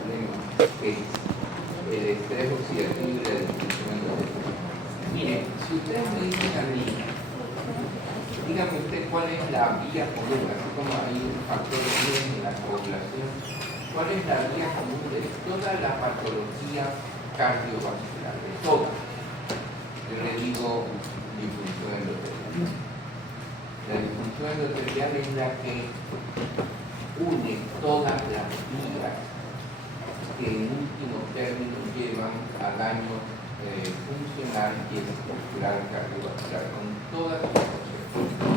problema que es el estrés oxidativo y la disfunción endotelial. Miren, si ustedes me dicen a mí, dígame usted cuál es la vía común, así como hay un factor en la población, cuál es la vía común de toda la patología cardiovascular, de todas. Yo le digo disfunción endotelial. La disfunción endotelial es la que une todas las vías que en último término llevan al daño funcional y estructural cardiovascular con todas sus consecuencias.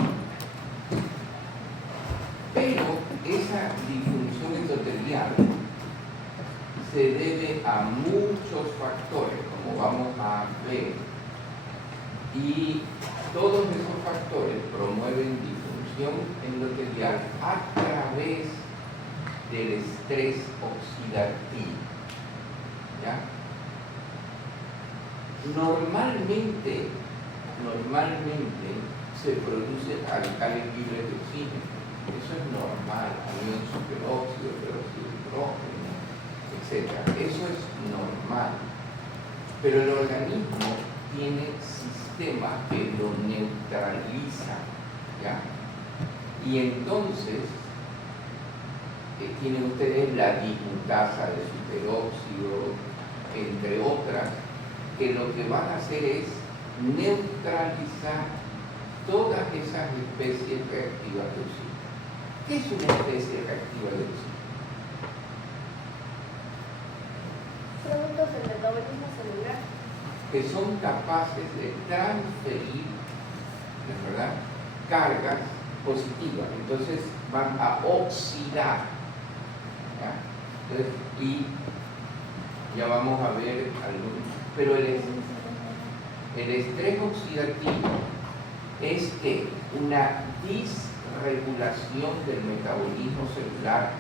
Pero esa disfunción endotelial se debe a muchos factores, como vamos a ver, y todos esos factores promueven disfunción endotelial a través del estrés oxidativo. ¿Ya? Normalmente se producen alcales libres de oxígeno. Eso es normal, anión superóxido, peróxido de hidrógeno, etc. Eso es normal. Pero el organismo tiene sistemas que lo neutralizan, ¿ya? Y entonces tienen ustedes la dismutasa de superóxido, entre otras, que lo que van a hacer es neutralizar todas esas especies reactivas de oxígeno. ¿Qué es una especie reactiva de oxígeno? Productos del metabolismo celular. Que son capaces de transferir, ¿verdad?, cargas positivas. Entonces van a oxidar, ¿ya? Entonces, y ya vamos a ver algunos. Pero el estrés oxidativo es que una disregulación del metabolismo celular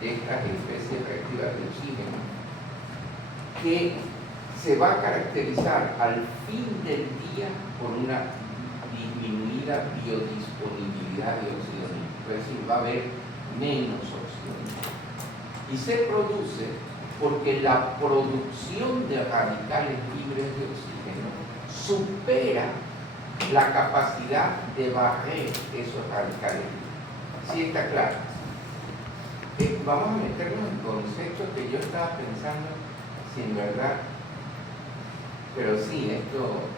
de estas especies reactivas de oxígeno que se va a caracterizar al fin del día por una disminuida biodisponibilidad de oxígeno, es decir, va a haber menos oxígeno. Y se produce porque la producción de radicales libres de oxígeno supera la capacidad de barrer esos radicales libres. ¿Sí está claro? Vamos a meternos en conceptos que yo estaba pensando sin verdad. Pero sí, esto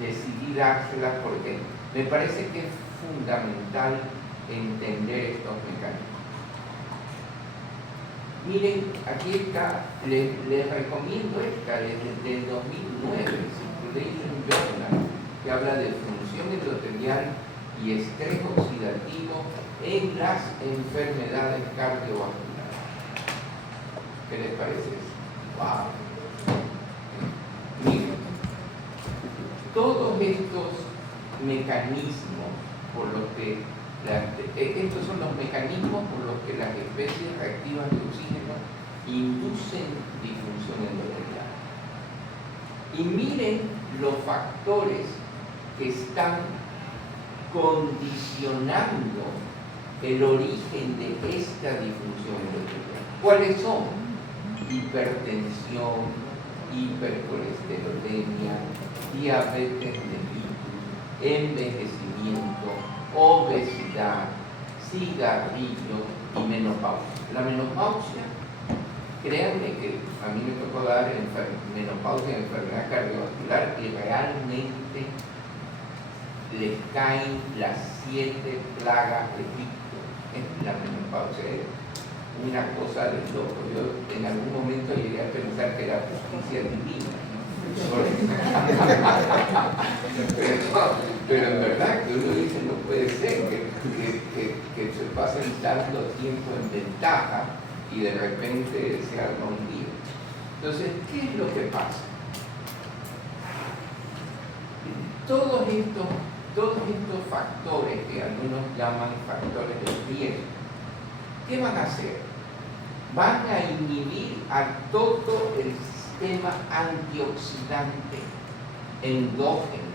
decidí dársela porque me parece que es fundamental entender estos mecanismos. Miren, aquí está, les recomiendo esta, desde el 2009, Circulation Journal, que habla de función endotelial y estrés oxidativo en las enfermedades cardiovasculares. ¿Qué les parece? ¡Wow! Miren, todos estos mecanismos por los que estos son los mecanismos por los que las especies reactivas de oxígeno inducen disfunción endotelial. Y miren los factores que están condicionando el origen de esta disfunción endotelial. ¿Cuáles son? Hipertensión, hipercolesterolemia, diabetes mellitus, envejecimiento, obesidad, cigarrillo y menopausia. La menopausia, créanme que a mí me tocó dar menopausia en enfermedad cardiovascular y realmente les caen las 7 plagas de Egipto. La menopausia es una cosa de loco. Yo en algún momento llegué a pensar que era justicia divina. Pero en verdad que uno dice no puede ser que se pasen tanto tiempo en ventaja y de repente se arma un día. Entonces, ¿qué es lo que pasa? Todos estos factores que algunos llaman factores de riesgo, ¿qué van a hacer? Van a inhibir a todo el sistema antioxidante endógeno.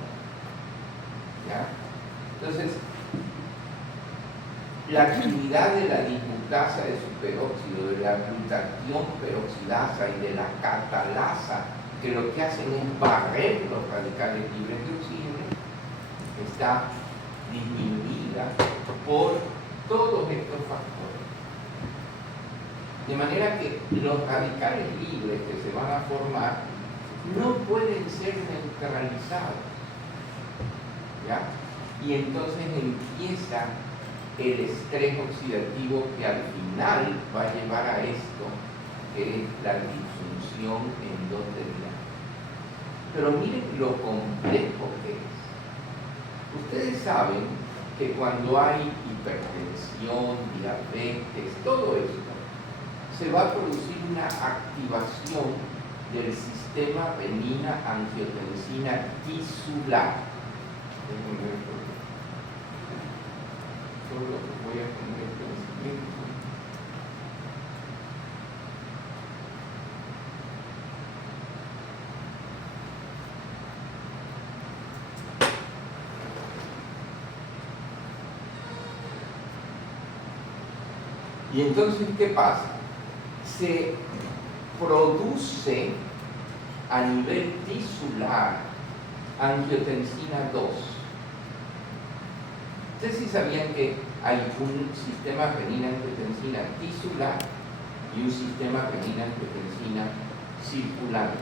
¿Ya? Entonces, la actividad de la dismutasa glutasa de superóxido, de la glutatión peroxidasa y de la catalasa, que lo que hacen es barrer los radicales libres de oxígeno, está disminuida por todos estos factores. De manera que los radicales libres que se van a formar no pueden ser neutralizados, ¿ya? Y entonces empieza el estrés oxidativo que al final va a llevar a esto, que es la disfunción endotelial. Pero miren lo complejo que es. Ustedes saben que cuando hay hipertensión, diabetes, todo esto, se va a producir una activación del sistema renina-angiotensina tisular. Déjenme ver por qué. Solo voy a poner el pensamiento. Y entonces, ¿qué pasa? Se produce a nivel tisular angiotensina 2. Ustedes sí sabían que hay un sistema renina-angiotensina tisular y un sistema renina-angiotensina circulante,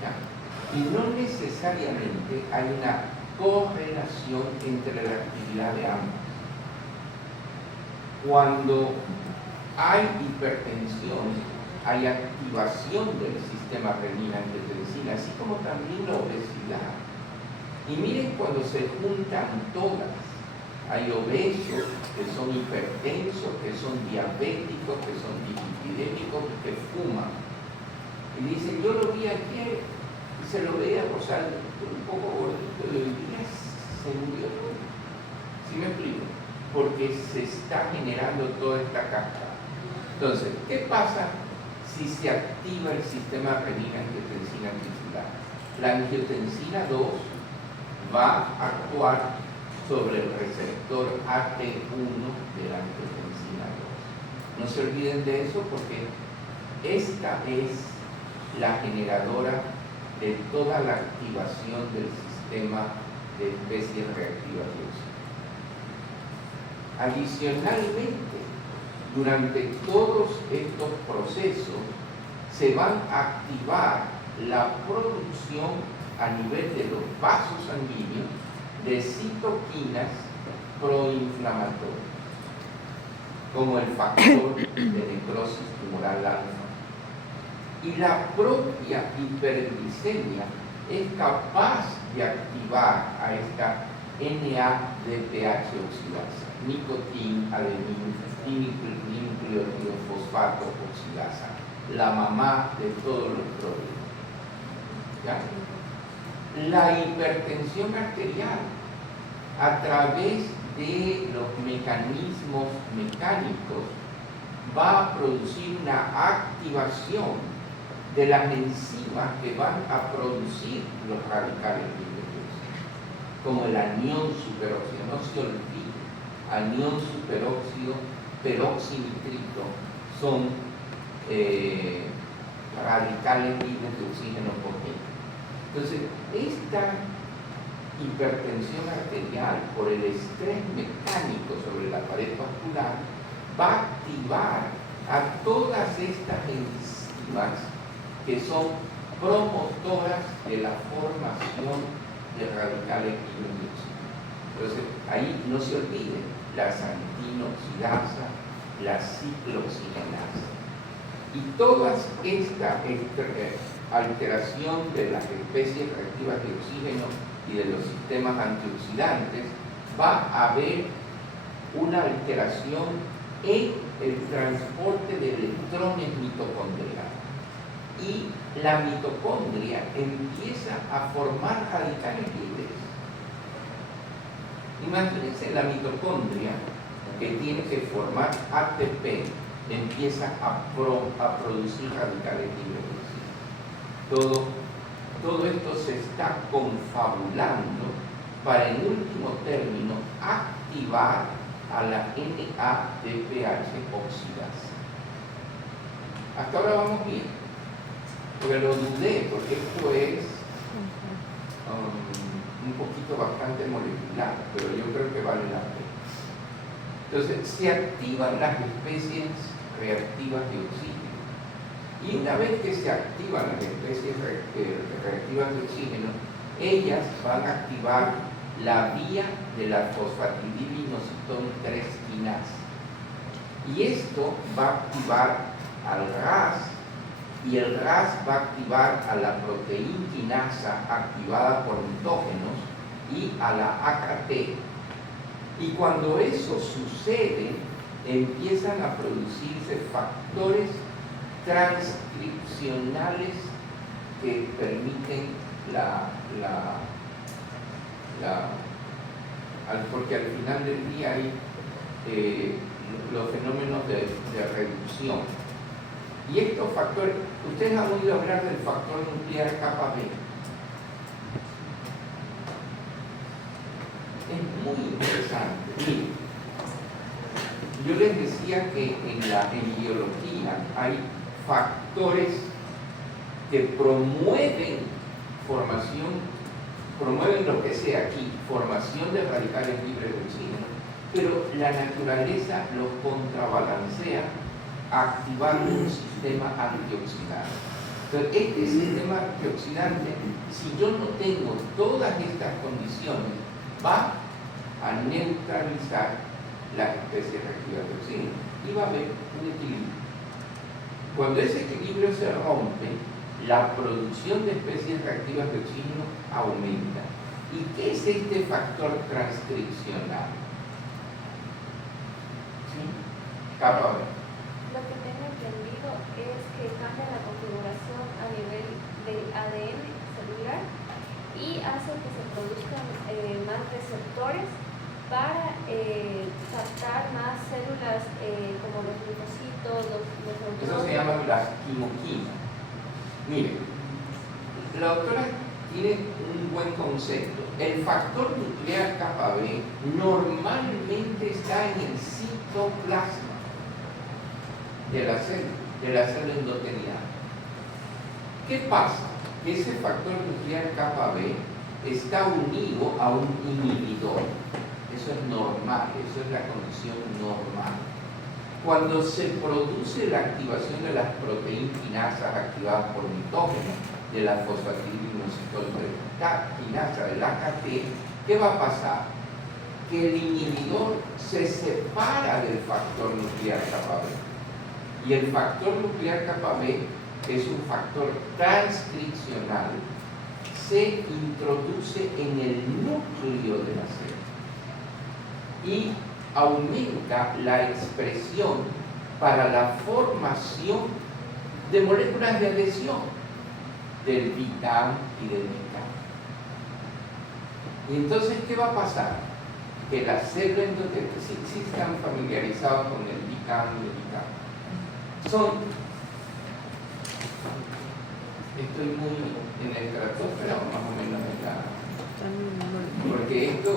¿ya? Y no necesariamente hay una correlación entre la actividad de ambos. Cuando hay hipertensión, hay activación del sistema renina-angiotensina, así como también la obesidad. Y miren cuando se juntan todas, hay obesos que son hipertensos, que son diabéticos, que son dislipidémicos, que fuman. Y dicen, yo lo vi ayer, y se lo veía a Rosaldo, un poco gordito, y hoy día se murió. ¿Sí me explico? Porque se está generando toda esta cascada. Entonces, ¿qué pasa si se activa el sistema renina-angiotensina tisular? La angiotensina 2 va a actuar sobre el receptor AT1 de la angiotensina 2. No se olviden de eso porque esta es la generadora de toda la activación del sistema de especies reactivas de oxígeno. Adicionalmente, durante todos estos procesos se van a activar la producción a nivel de los vasos sanguíneos de citoquinas proinflamatorias, como el factor de necrosis tumoral alfa. Y la propia hiperglicemia es capaz de activar a esta NADPH oxidasa, nicotina, adenina, dinucleótido fosfato oxidasa, la mamá de todos los problemas. ¿Ya? La hipertensión arterial, a través de los mecanismos mecánicos, va a producir una activación de las enzimas que van a producir los radicales libres, como el anión superóxido. No se olvide, anión superóxido, peroxinitrito, son radicales libres de oxígeno potente. Entonces, esta hipertensión arterial por el estrés mecánico sobre la pared vascular va a activar a todas estas enzimas que son promotoras de la formación de radicales libres de oxígeno. Entonces, ahí no se olviden la xantinoxidasa, la ciclooxigenasa. Y toda esta alteración de las especies reactivas de oxígeno y de los sistemas antioxidantes, va a haber una alteración en el transporte de electrones mitocondriales. Y la mitocondria empieza a formar radicales libres. Imagínense la mitocondria que tiene que formar ATP, empieza a producir radicales libres. Todo esto se está confabulando para en último término activar a la NADPH oxidasa. Hasta ahora vamos bien, porque lo dudé, porque esto es un poquito bastante molecular, pero yo creo que vale la pena. Entonces, se activan las especies reactivas de oxígeno. Y una vez que se activan las especies reactivas de oxígeno, ellas van a activar la vía de la fosfatidilinositol 3 quinasa. Y esto va a activar al RAS, y el RAS va a activar a la proteína quinasa activada por mitógenos y a la AKT. Y cuando eso sucede, empiezan a producirse factores transcripcionales que permiten porque al final del día hay los fenómenos de reducción. Y estos factores, ustedes han oído hablar del factor nuclear kappa B. Es muy interesante. Miren, yo les decía que en biología hay factores que promueven lo que sea aquí, formación de radicales libres de oxígeno, pero la naturaleza los contrabalancea activando un sistema antioxidante. Entonces, este sistema antioxidante, si yo no tengo todas estas condiciones, va a neutralizar las especies reactivas de oxígeno y va a haber un equilibrio. Cuando ese equilibrio se rompe, la producción de especies reactivas de oxígeno aumenta. ¿Y qué es este factor transcripcional? ¿Sí? Kappa B. Lo que tengo entendido es que cambia la configuración a nivel del ADN celular y hace que se produzcan más receptores para captar más células como los linfocitos, los Eso se llama las quimoquinas. Miren, la doctora tiene un buen concepto. El factor nuclear kappa B normalmente está en el citoplasma de la célula endotelial. ¿Qué pasa? Que ese factor nuclear kappa B está unido a un inhibidor. Eso es normal, eso es la condición normal. Cuando se produce la activación de las proteínas quinasas activadas por mitógenos de la fosfatidilinositol quinasa del AKT, ¿qué va a pasar? Que el inhibidor se separa del factor nuclear kappa B. Y el factor nuclear kappa B es un factor transcripcional. Se introduce en el núcleo de la célula y aumenta la expresión para la formación de moléculas de adhesión del BICAM y del BICAM. Y entonces, ¿qué va a pasar? Que la célula endotelial, si están familiarizados con el BICAM y el BICAM, estoy muy en la estratosfera, más o menos en la... Porque esto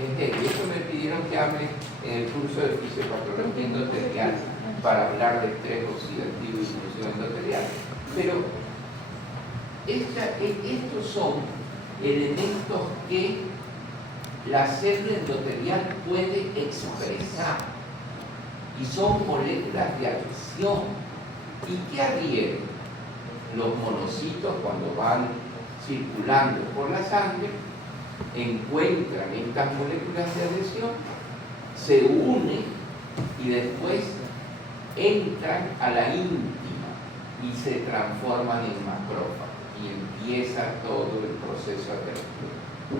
me pidieron que hable en el curso de fisiopatología endotelial para hablar de estrés oxidativo y función endotelial. Pero estos son elementos que la célula endotelial puede expresar y son moléculas de adhesión. ¿Y qué adhieren? Los monocitos, cuando van circulando por la sangre, encuentran estas moléculas de adhesión, se unen y después entran a la íntima y se transforman en macrófagos y empieza todo el proceso adherentil.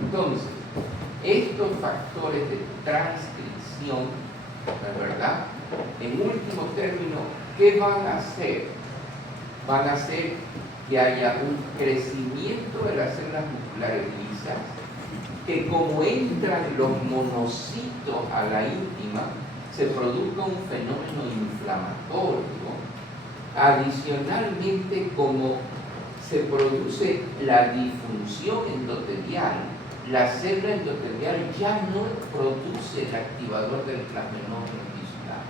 Entonces, estos factores de transcripción, ¿verdad? En último término, ¿qué van a hacer? Van a hacer que haya un crecimiento de las células musculares lisas, que como entran los monocitos a la íntima, se produzca un fenómeno inflamatorio. Adicionalmente, como se produce la disfunción endotelial, la célula endotelial ya no produce el activador del plasminógeno tisular.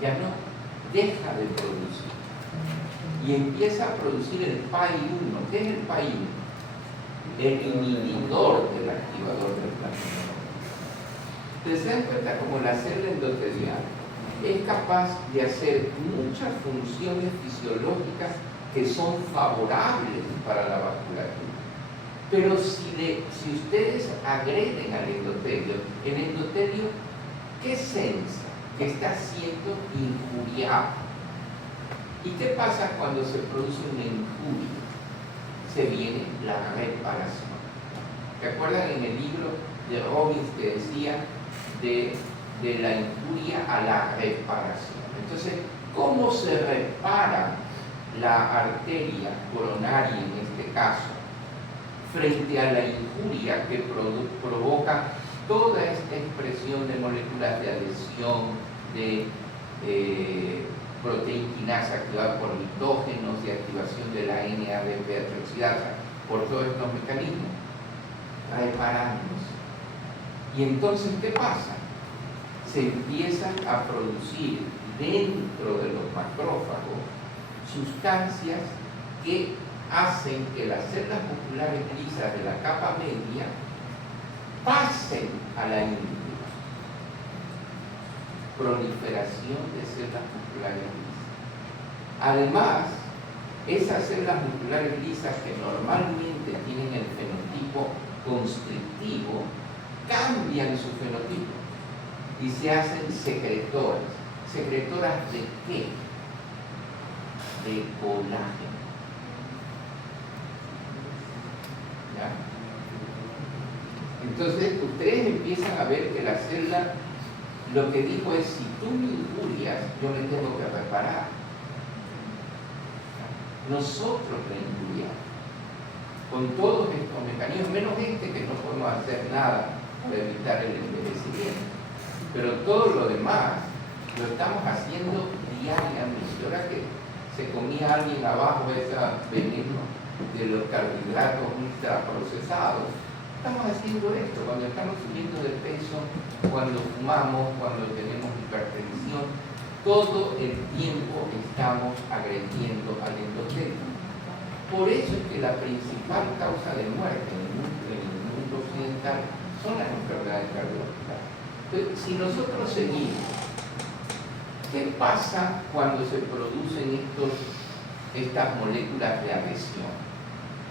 Ya no deja de producir. Y empieza a producir el PAI-1. ¿Qué es el PAI-1? El inhibidor del activador del plasminógeno. Ustedes se dan cuenta como la célula endotelial es capaz de hacer muchas funciones fisiológicas que son favorables para la vasculatura. Pero si ustedes agreden al endotelio, el endotelio, ¿qué sensa? Que está siendo injuriado. ¿Y qué pasa cuando se produce una injuria? Se viene la reparación. ¿Se acuerdan en el libro de Robbins que decía de la injuria a la reparación? Entonces, ¿cómo se repara la arteria coronaria en este caso frente a la injuria que provoca toda esta expresión de moléculas de adhesión, de proteína activada por mitógenos, de activación de la NADPH oxidasa, por todos estos mecanismos? Reparándose. Y entonces, ¿qué pasa? Se empiezan a producir dentro de los macrófagos sustancias que hacen que las células musculares lisas de la capa media pasen a la íntima. Proliferación de células musculares lisas. Además, esas células musculares lisas que normalmente tienen el fenotipo constrictivo, cambian su fenotipo y se hacen secretoras. ¿Secretoras de qué? De colágeno. ¿Ya? Entonces, ustedes empiezan a ver que la célula lo que dijo es: si tú me injurias, yo me tengo que reparar. Nosotros le injuriamos con todos estos mecanismos, menos este que no podemos hacer nada para evitar el envejecimiento, pero todo lo demás lo estamos haciendo diariamente. Ahora que se comía alguien abajo ese veneno de los carbohidratos ultraprocesados, estamos haciendo esto cuando estamos subiendo de peso, cuando fumamos, cuando tenemos hipertensión. Todo el tiempo estamos agrediendo al endotelio. Por eso es que la principal causa de muerte en el mundo occidental son las enfermedades cardiovasculares. Entonces, si nosotros seguimos, ¿qué pasa cuando se producen estas moléculas de adhesión?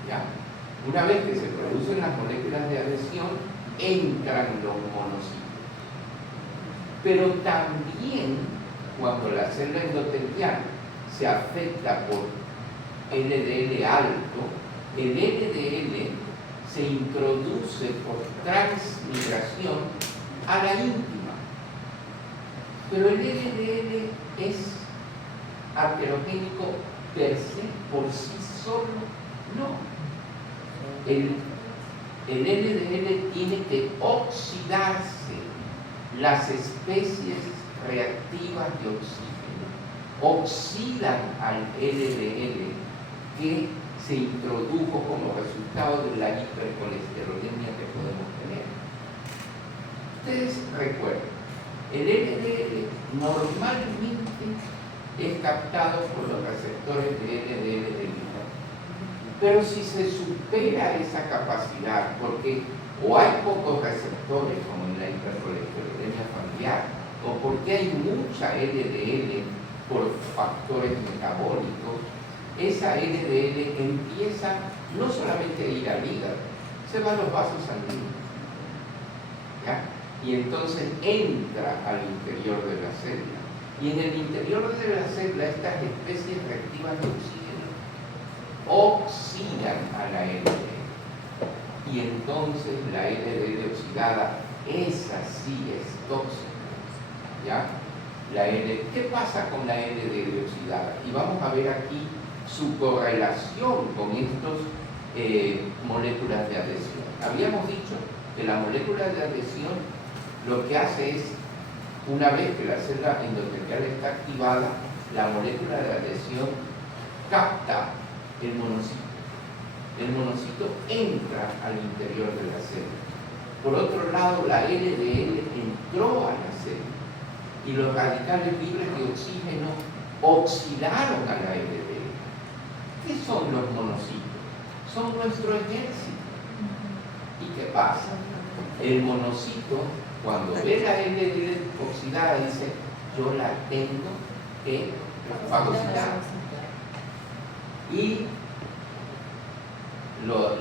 ¿Ya? Una vez que se producen las moléculas de adhesión, entran los monocitos. Pero también cuando la célula endotelial se afecta por LDL alto, el LDL se introduce por transmigración a la íntima. Pero el LDL es aterogénico per se, por sí solo, no. El LDL tiene que oxidarse. Las especies reactivas de oxígeno oxidan al LDL que se introdujo como resultado de la hipercolesterolemia que podemos tener. Ustedes recuerden, el LDL normalmente es captado por los receptores de LDL del hígado. Pero si se supera esa capacidad, porque o hay pocos receptores como en la hipercolesterolemia familiar, o porque hay mucha LDL por factores metabólicos, esa LDL empieza no solamente a ir al hígado, se va a los vasos sanguíneos, ¿ya? Y entonces entra al interior de la célula. Y en el interior de la célula estas especies reactivas de oxígeno oxidan a la LDL. Y entonces la LDL oxidada, esa sí es tóxica, ¿ya? ¿Qué pasa con la LDL oxidada? Y vamos a ver aquí su correlación con estos moléculas de adhesión. Habíamos dicho que la molécula de adhesión lo que hace es, una vez que la célula endotelial está activada, la molécula de adhesión capta el monocito el monocito entra al interior de la célula. Por otro lado, la LDL entró a la célula y los radicales libres de oxígeno oxidaron a la LDL. ¿Qué son los monocitos? Son nuestro ejército. ¿Y qué pasa? El monocito, cuando ve la LDL oxidada, dice, yo la tengo que fagocitar. Y los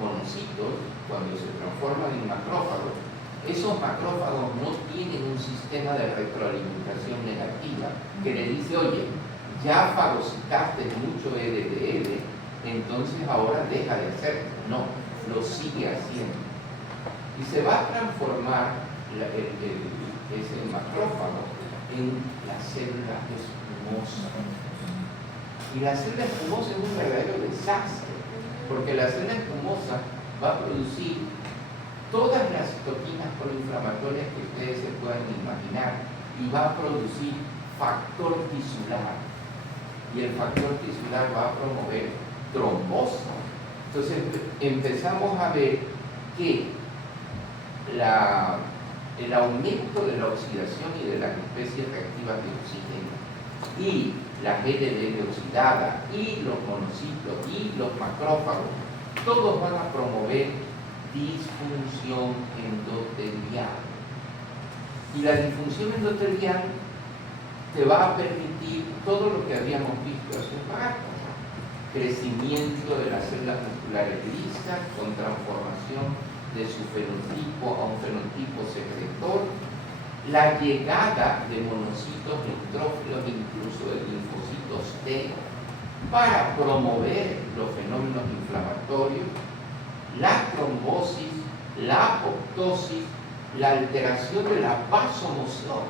monocitos, cuando se transforman en macrófagos, esos macrófagos no tienen un sistema de retroalimentación negativa que le dice, oye, ya fagocitaste mucho LDL, entonces ahora deja de hacerlo. No, lo sigue haciendo. Y se va a transformar ese macrófago en la célula espumosa. Y la célula espumosa es un verdadero desastre, porque la célula espumosa va a producir todas las citoquinas proinflamatorias que ustedes se puedan imaginar y va a producir factor tisular. Y el factor tisular va a promover trombosis. Entonces empezamos a ver que el aumento de la oxidación y de las especies reactivas de oxígeno y la LDL oxidada y los monocitos y los macrófagos, todos van a promover disfunción endotelial. Y la disfunción endotelial te va a permitir todo lo que habíamos visto hace un rato: crecimiento de las células musculares lisas con transformación de su fenotipo a un fenotipo secretor, la llegada de monocitos neutrófilos, incluso de linfocitos T, para promover los fenómenos inflamatorios, la trombosis, la apoptosis, la alteración de la vasomoción.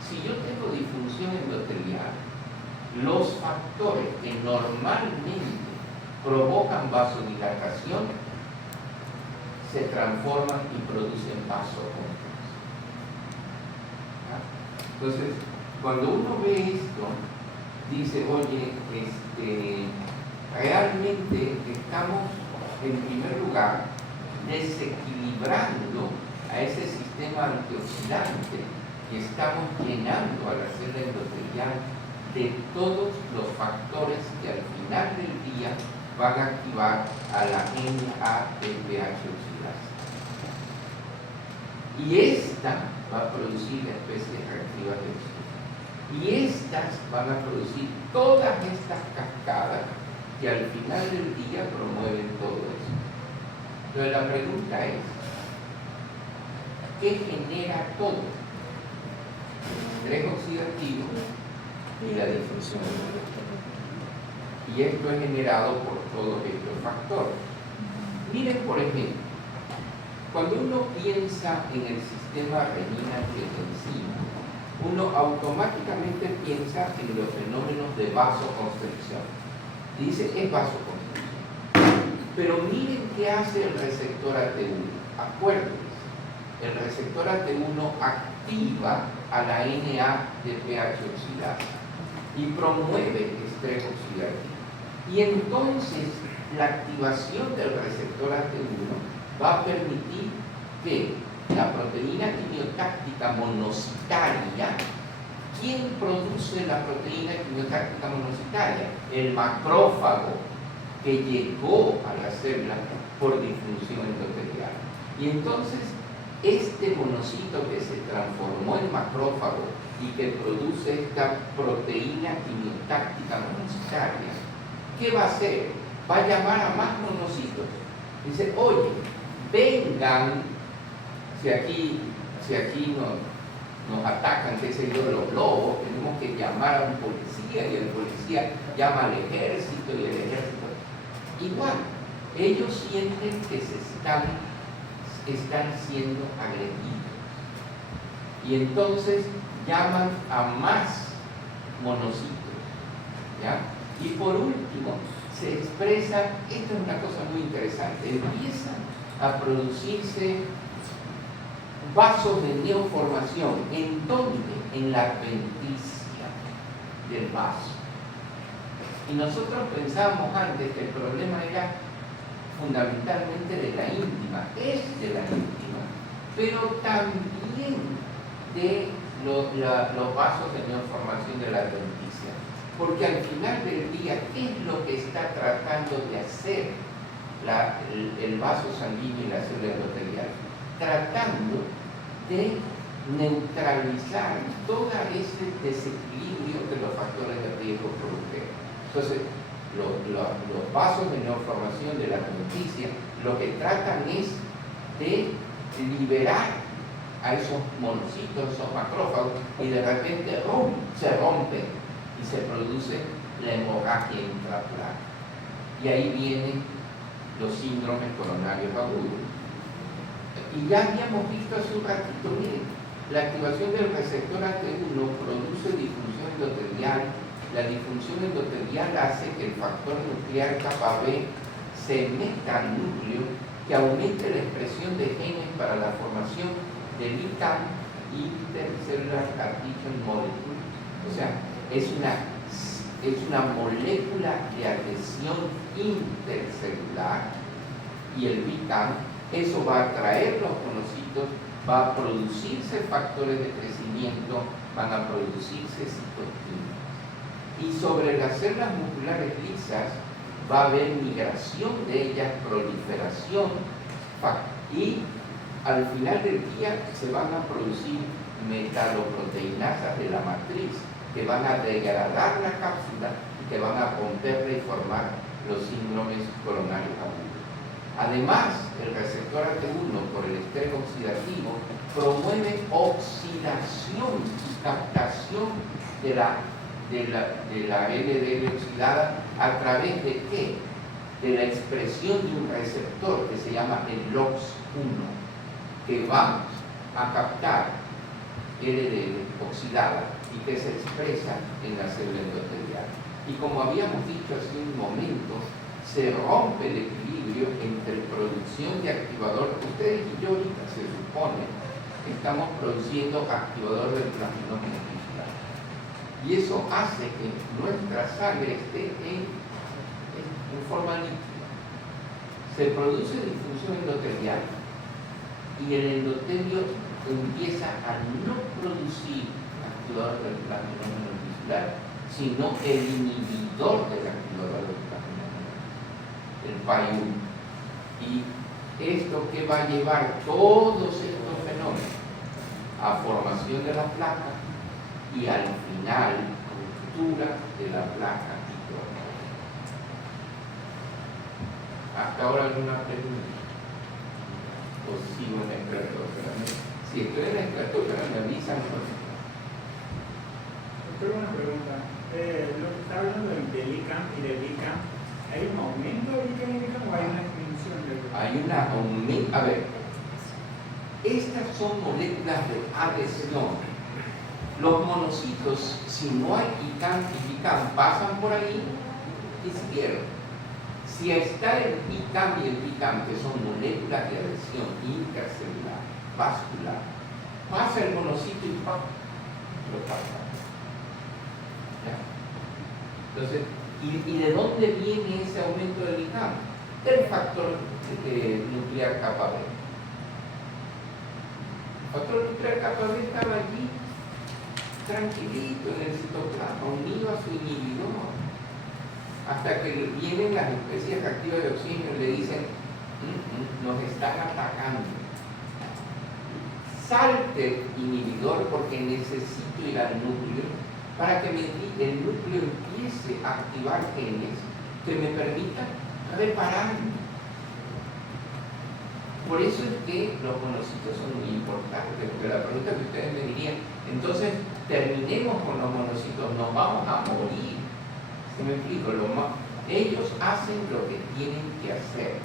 Si yo tengo disfunción endotelial, los factores que normalmente provocan vasodilatación se transforman y producen vasoconstricción. Entonces, cuando uno ve esto, dice, oye, realmente estamos, en primer lugar, desequilibrando a ese sistema antioxidante y estamos llenando a la célula endotelial de todos los factores que al final del día van a activar a la NADPH oxidasa. Y esta va a producir especies reactivas de oxígeno. Y estas van a producir todas estas cascadas que al final del día promueven todo eso. Entonces la pregunta es, ¿qué genera todo? El estrés oxidativo y la disfunción endotelial. Y esto es generado por todos estos factores. Miren, por ejemplo, cuando uno piensa en el sistema renina-angiotensina, uno automáticamente piensa en los fenómenos de vasoconstricción. Dice, es vasoconstricción. Pero miren qué hace el receptor AT1. Acuérdense, el receptor AT1 activa a la NADPH oxidasa y promueve estrés oxidativo. Y entonces la activación del receptor AT1 va a permitir que la proteína quimiotáctica monocitaria, ¿quién produce la proteína quimiotáctica monocitaria? El macrófago que llegó a la célula por disfunción endotelial. Y entonces este monocito que se transformó en macrófago y que produce esta proteína quimiotáctica monocitaria, ¿qué va a hacer? Va a llamar a más monocitos. Dice, oye, vengan, si aquí nos atacan, qué sé yo, los lobos, tenemos que llamar a un policía y el policía llama al ejército y el ejército. Igual, ellos sienten que están siendo agredidos. Y entonces llaman a más monocitos, ¿ya? Y por último, se expresa, esta es una cosa muy interesante, empiezan a producirse vasos de neoformación. ¿En dónde? En la adventicia del vaso. Y nosotros pensábamos antes que el problema era fundamentalmente de la íntima, es de la íntima, pero también de los vasos de neoformación de la adventicia. Porque al final del día, ¿qué es lo que está tratando de hacer el vaso sanguíneo y la célula endotelial? Tratando de neutralizar todo ese desequilibrio que los factores de riesgo produjeron. Entonces, los vasos de neoformación de la adventicia lo que tratan es de liberar a esos monocitos, esos macrófagos, y de repente se rompen y se produce la hemorragia intraocular. Y ahí vienen los síndromes coronarios agudos. Y ya habíamos visto hace un ratito, miren, la activación del receptor AT1 produce disfunción endotelial. La disfunción endotelial hace que el factor nuclear kappa B se meta al núcleo, que aumente la expresión de genes para la formación del ICAM, Intercellular Adhesion Molecule. O sea, es una molécula de adhesión intercelular, y el BICAM, eso va a atraer los monocitos, va a producirse factores de crecimiento, van a producirse citoquinas. Y sobre las células musculares lisas va a haber migración de ellas, proliferación, y al final del día se van a producir metaloproteinasas de la matriz que van a degradar la cápsula y que van a romperla y formar los síndromes coronarios agudos. Además, el receptor AT1 por el estrés oxidativo promueve oxidación y captación de la LDL oxidada a través de ¿qué? De la expresión de un receptor que se llama el LOX1, que va a captar LDL oxidada y que se expresa en la célula endotelial. Y como habíamos dicho hace un momento, se rompe el equilibrio entre producción de activador. Ustedes y yo ahorita se supone que estamos produciendo activador del plasminoma muscular. Y eso hace que nuestra sangre esté en forma líquida. Se produce disfunción endotelial y el endotelio empieza a no producir activador del plasminoma muscular, sino el inhibidor del activador del plasminoma, el PAI-1. Y esto que va a llevar todos estos fenómenos a formación de la placa y al final ruptura de la placa quitónica. ¿Hasta ahora alguna pregunta? ¿O sigo en la estratosfera? Si estoy en la estratosfera me avisan. Doctor, una pregunta. Lo que está hablando del ICAM y del BICAM, ¿hay un aumento del ICAM y BICAM o hay una disminución del BICAM? Hay una aumento. A ver, estas son moléculas de adhesión. Los monocitos, si no hay ICAM y BICAM, pasan por ahí y se pierden. Si está el ICAM y el BICAM, que son moléculas de adhesión intracelular, vascular, pasa el monocito y ¡pam!, lo pasa. ¿Ya? Entonces, ¿y de dónde viene ese aumento del ICAM? Del factor nuclear kappa B. El factor nuclear kappa B estaba allí tranquilito en el citoplasma, unido a su inhibidor, hasta que vienen las especies reactivas de oxígeno y le dicen: nos están atacando. Salte inhibidor, porque necesito ir al núcleo para que el núcleo empiece a activar genes que me permitan repararme. Por eso es que los monocitos son muy importantes, porque la pregunta que ustedes me dirían: entonces terminemos con los monocitos, nos vamos a morir. ¿Sí me explico? Ellos hacen lo que tienen que hacer,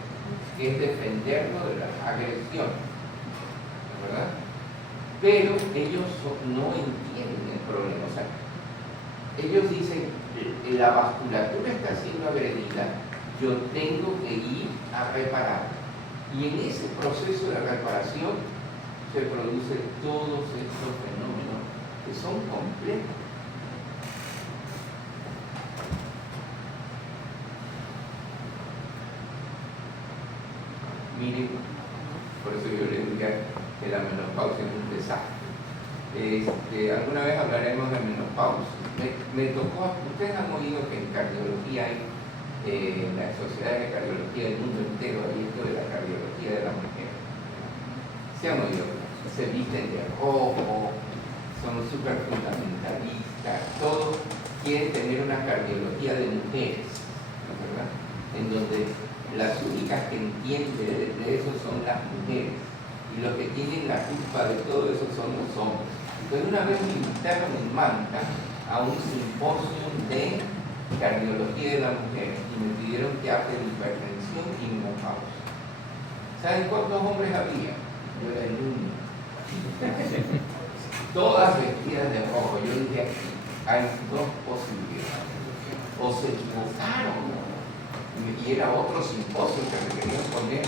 que es defendernos de las agresiones, ¿verdad? Pero ellos no entienden el problema. O sea, ellos dicen: la vasculatura está siendo agredida, yo tengo que ir a reparar. Y en ese proceso de reparación se producen todos estos fenómenos que son complejos. Miren, por eso yo les digo que la menopausia es un desastre. Alguna vez hablaremos de menopausia. Me tocó, ustedes han oído que en cardiología hay, en la Sociedad de Cardiología del mundo entero, hay esto de la cardiología de la mujer. Se han oído, se visten de rojo, son súper fundamentalistas, todos quieren tener una cardiología de mujeres, ¿no? ¿Verdad? En donde las únicas que entienden de eso son las mujeres, y los que tienen la culpa de todo eso son los hombres. Entonces una vez me invitaron en Manta a un simposio de cardiología de la mujer y me pidieron que hable de hipertensión y menopausia. ¿Saben cuántos hombres había? Yo era el único. Todas vestidas de rojo. Yo dije, aquí hay dos posibilidades. O se equivocaron y era otro simposio que me querían poner,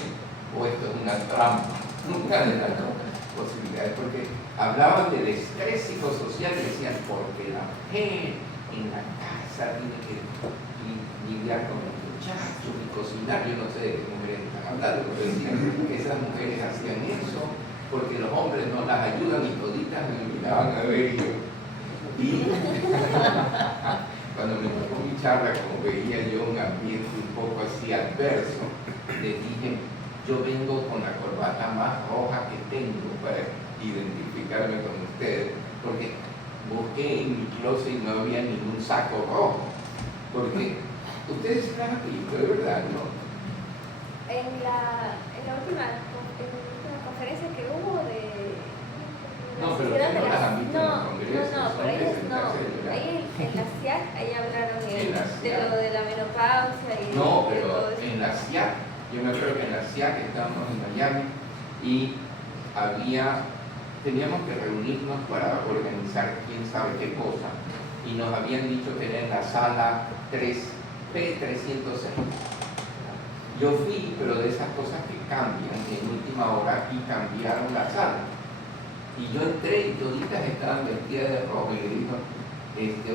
o esto es una trampa. Nunca de las dos posibilidades, porque hablaban del estrés psicosocial y decían, porque la mujer en la casa tiene que lidiar con los muchachos y cocinar. Yo no sé de qué mujeres están hablando, pero decían que esas mujeres hacían eso porque los hombres no las ayudan y toditas me miraban a ver y cuando me tocó mi charla, como veía yo un ambiente un poco así adverso, les dije, yo vengo con la corbata más roja que tengo para identificarme con ustedes, porque busqué en mi closet y no había ningún saco rojo, porque ustedes están aquí, de verdad, ¿no? En la última conferencia que hubo de No, pero sociedad que no las han visto en los congresos, pero ellos no. Ahí en la CIAC, ahí hablaron de lo de la menopausia y no, de pero todo eso. en la CIAC, yo me acuerdo que en la CIAC estábamos en Miami y teníamos que reunirnos para organizar quién sabe qué cosa y nos habían dicho que era en la sala 3P306. Yo fui, pero de esas cosas que cambian, en última hora aquí cambiaron la sala. Y yo entré y toditas estaban vestidas de rojo y le dijo,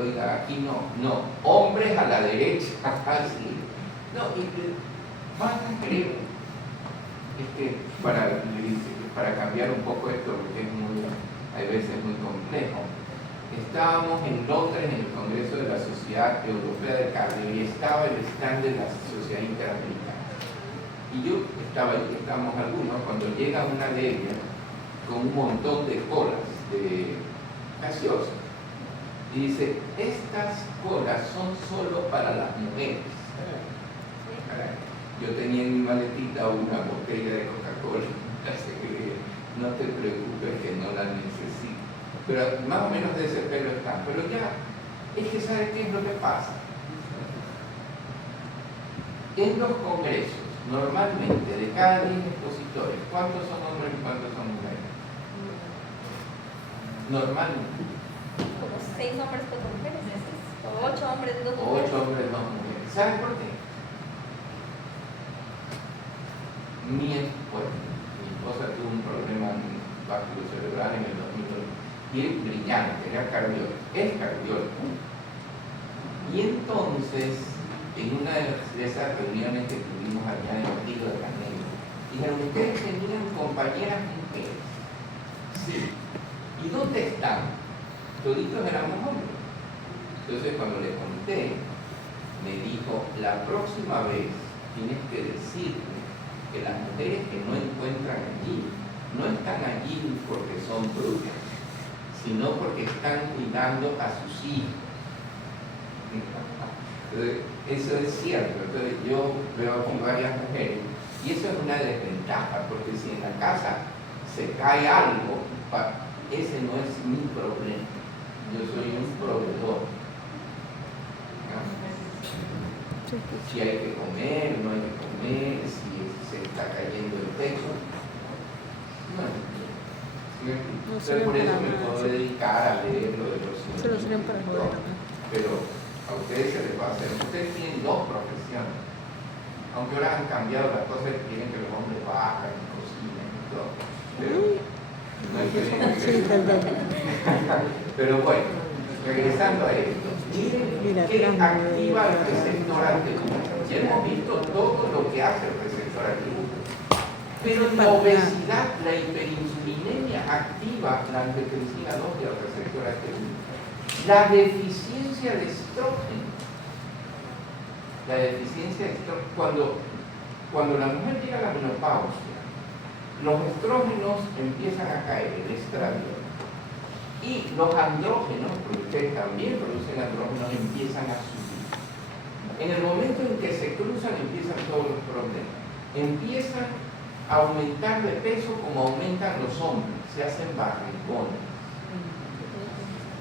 oiga, aquí no, hombres a la derecha, así. No, y van a creer, para cambiar un poco esto, porque hay veces muy complejo. Estábamos en Londres en el Congreso de la Sociedad Europea de Cardio y estaba el stand de la Sociedad Interamericana. Y yo estaba ahí, estábamos algunos, cuando llega una de ellas con un montón de colas de gaseosa y dice, estas colas son solo para las mujeres. Yo tenía en mi maletita una botella de Coca-Cola, así que no te preocupes que no la necesito. Pero más o menos de ese pelo está. Pero ya, es que ¿sabes qué es lo que pasa? En los congresos, normalmente, de cada 10 expositores, ¿cuántos son hombres y cuántos son mujeres? Normalmente. Como 6 hombres, 2 mujeres, o 8 hombres, 2 mujeres. 8 hombres, 2 mujeres. ¿Saben por qué? Mi esposa tuvo un problema vasculocerebral en el 2002 y es brillante, era cardiólogo, es cardiólogo. Y entonces, en una de esas reuniones que tuvimos allá en Río de Janeiro, dijeron, ¿ustedes tenían compañeras mujeres? Sí. ¿Y dónde están? Toditos éramos hombres. Entonces cuando le conté, me dijo, la próxima vez tienes que decirme que las mujeres que no encuentran allí, no están allí porque son brutas, sino porque están cuidando a sus hijos. Entonces, eso es cierto. Entonces yo veo aquí varias mujeres y eso es una desventaja, porque si en la casa se cae algo, ese no es mi problema. Yo soy un proveedor. ¿No? Si hay que comer, no hay que comer, si se está cayendo el techo. Entonces por eso me puedo dedicar a leer lo de los cimientos. Pero a ustedes se les va a hacer. Ustedes tienen 2 profesiones. Aunque ahora han cambiado las cosas, quieren que los hombres bajen, cocinen y todo. Pero bueno, regresando a esto, miren que activa el receptor antibiótico. Ya hemos visto todo lo que hace el receptor antibiótico. Pero en la obesidad, la hiperinsulinemia activa la angiotensina 2 y el receptor AT1. La deficiencia de estrógeno. Cuando la mujer llega a la menopausia, los estrógenos empiezan a caer, el estradiol. Y los andrógenos, porque ustedes también producen andrógenos, empiezan a subir. En el momento en que se cruzan, empiezan todos los problemas. Empiezan a aumentar de peso como aumentan los hombres, se hacen barrigones.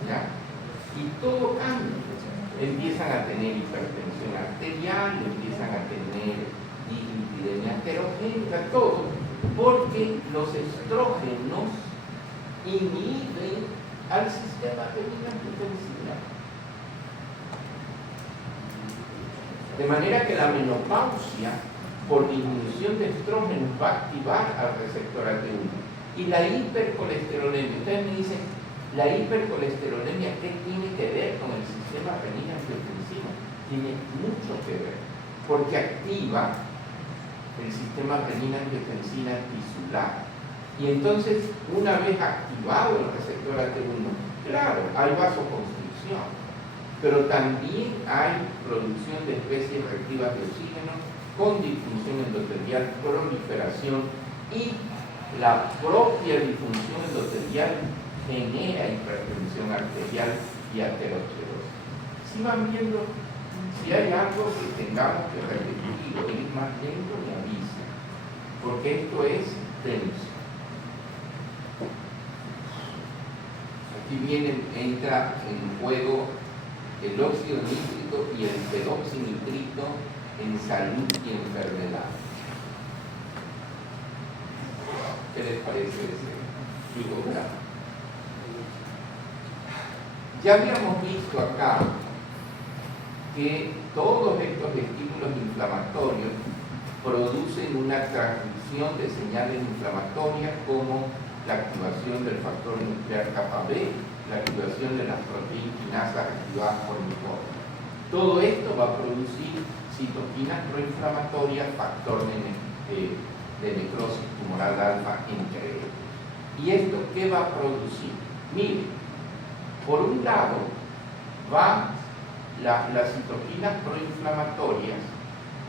¿Ya? Y todo cambia. Empiezan a tener hipertensión arterial, empiezan a tener dislipidemia heterogénica, todo, porque los estrógenos inhiben al sistema renina-angiotensina. De manera que la menopausia, por disminución de estrógenos, va a activar al receptor AT1. Y la hipercolesterolemia, ustedes me dicen, la hipercolesterolemia, ¿qué tiene que ver con el sistema renina-angiotensina? Tiene mucho que ver, porque activa el sistema renina-angiotensina tisular. Y entonces, una vez activado el receptor AT1, claro, hay vasoconstricción, pero también hay producción de especies reactivas de oxígeno con disfunción endotelial, proliferación, y la propia disfunción endotelial genera hipertensión arterial y aterosclerosis. Si van viendo, si hay algo que tengamos que repetir o ir más lento, me avisa, porque esto es tenso. Aquí entra en juego el óxido nítrico y el peroxinitrito en salud y enfermedad. ¿Qué les parece ese flujograma? Ya habíamos visto acá que todos estos estímulos inflamatorios producen una transmisión de señales inflamatorias, como la activación del factor nuclear kappa B, la activación de las proteínas activadas por microbios. Todo esto va a producir citoquinas proinflamatorias, factor de necrosis tumoral alfa, entre ellos. ¿Y esto qué va a producir? Miren, por un lado, las citoquinas proinflamatorias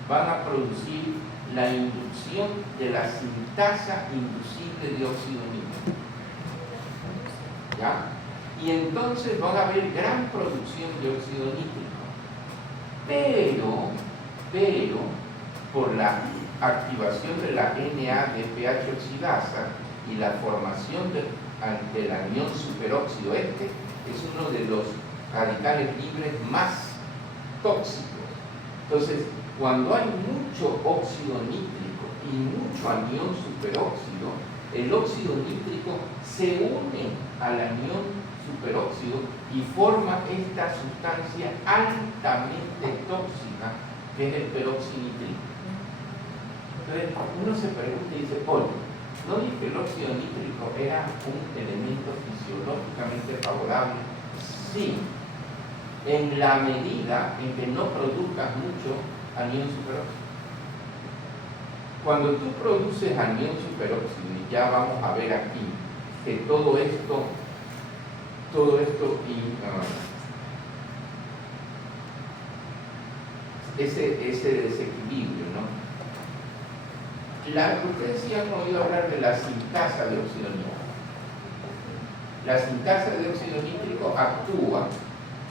van a producir la inducción de la sintasa inducible de óxido nítrico. ¿Ya? Y entonces van a haber gran producción de óxido nítrico. Pero, por la activación de la NADPH oxidasa y la formación del anión superóxido, es uno de los radicales libres más tóxicos. Entonces, cuando hay mucho óxido nítrico y mucho anión superóxido, el óxido nítrico se une al anión superóxido y forma esta sustancia altamente tóxica, que es el peroxinitrito. Entonces, uno se pregunta y dice, oye, ¿no dije que el óxido nítrico era un elemento fisiológicamente favorable? Sí, en la medida en que no produzcas mucho anión superóxido. Cuando tú produces anión superóxido, y ya vamos a ver aquí que todo esto ese desequilibrio, ¿no? Ustedes sí han oído hablar de la sintasa de óxido nítrico. La sintasa de óxido nítrico actúa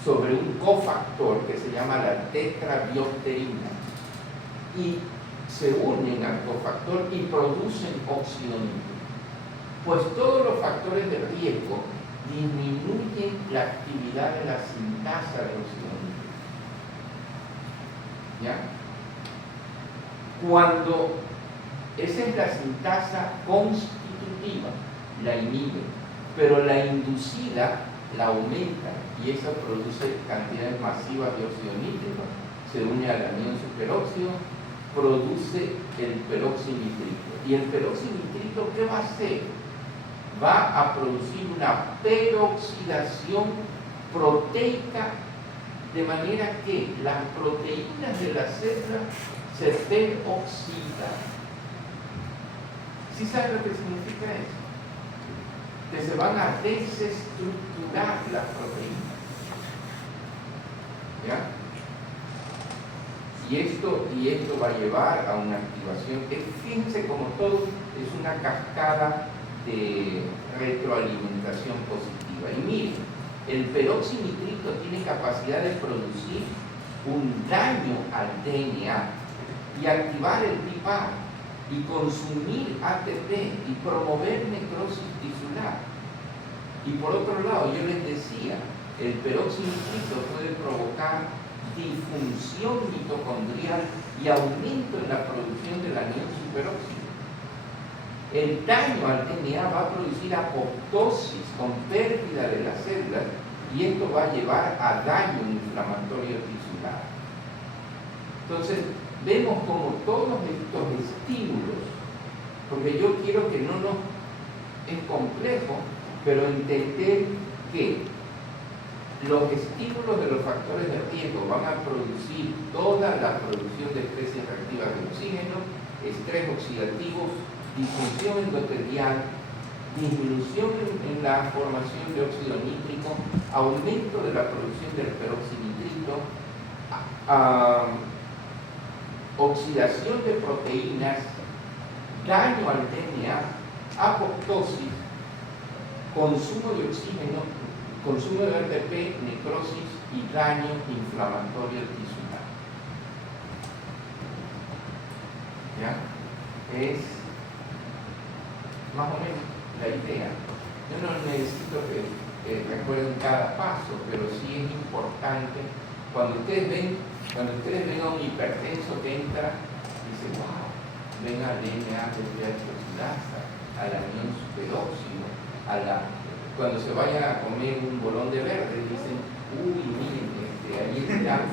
sobre un cofactor que se llama la tetrabiopterina y se unen al cofactor y producen óxido nítrico. Pues todos los factores de riesgo disminuyen la actividad de la sintasa de óxido nítrico. ¿Ya? Cuando esa es la sintasa constitutiva, la inhibe, pero la inducida la aumenta y eso produce cantidades masivas de óxido nítrico, se une al anión superóxido, produce el peroxinitrito. ¿Y el peroxinitrito qué va a hacer? Va a producir una peroxidación proteica, de manera que las proteínas de la célula se peroxidan. ¿Sí saben lo que significa eso? Que se van a desestructurar las proteínas. ¿Ya? Y esto va a llevar a una activación. Fíjense como todo es una cascada de retroalimentación positiva. Y miren, el peroxinitrito tiene capacidad de producir un daño al DNA y activar el PIPA y consumir ATP y promover necrosis tisular. Y por otro lado, yo les decía, el peroxinitrito puede provocar disfunción mitocondrial y aumento en la producción del anión superóxido. El daño al DNA va a producir apoptosis con pérdida de las células y esto va a llevar a daño inflamatorio tisular. Entonces, vemos como todos estos estímulos, porque yo quiero que no nos es complejo, pero entender que los estímulos de los factores de riesgo van a producir toda la producción de especies reactivas de oxígeno, estrés oxidativo, disfunción endotelial, disminución en la formación de óxido nítrico, aumento de la producción del peroxinitrito, oxidación de proteínas, daño al DNA, apoptosis, consumo de oxígeno, consumo de ATP, necrosis y daño inflamatorio tisular. ¿Ya? Es más o menos la idea. Yo no necesito que recuerden cada paso, pero sí es importante. Cuando ustedes ven a un hipertenso que entra, dicen, wow, ven al DNA de oxidasa, al anión superóxido, cuando se vayan a comer un bolón de verde, dicen, uy, miren, ahí está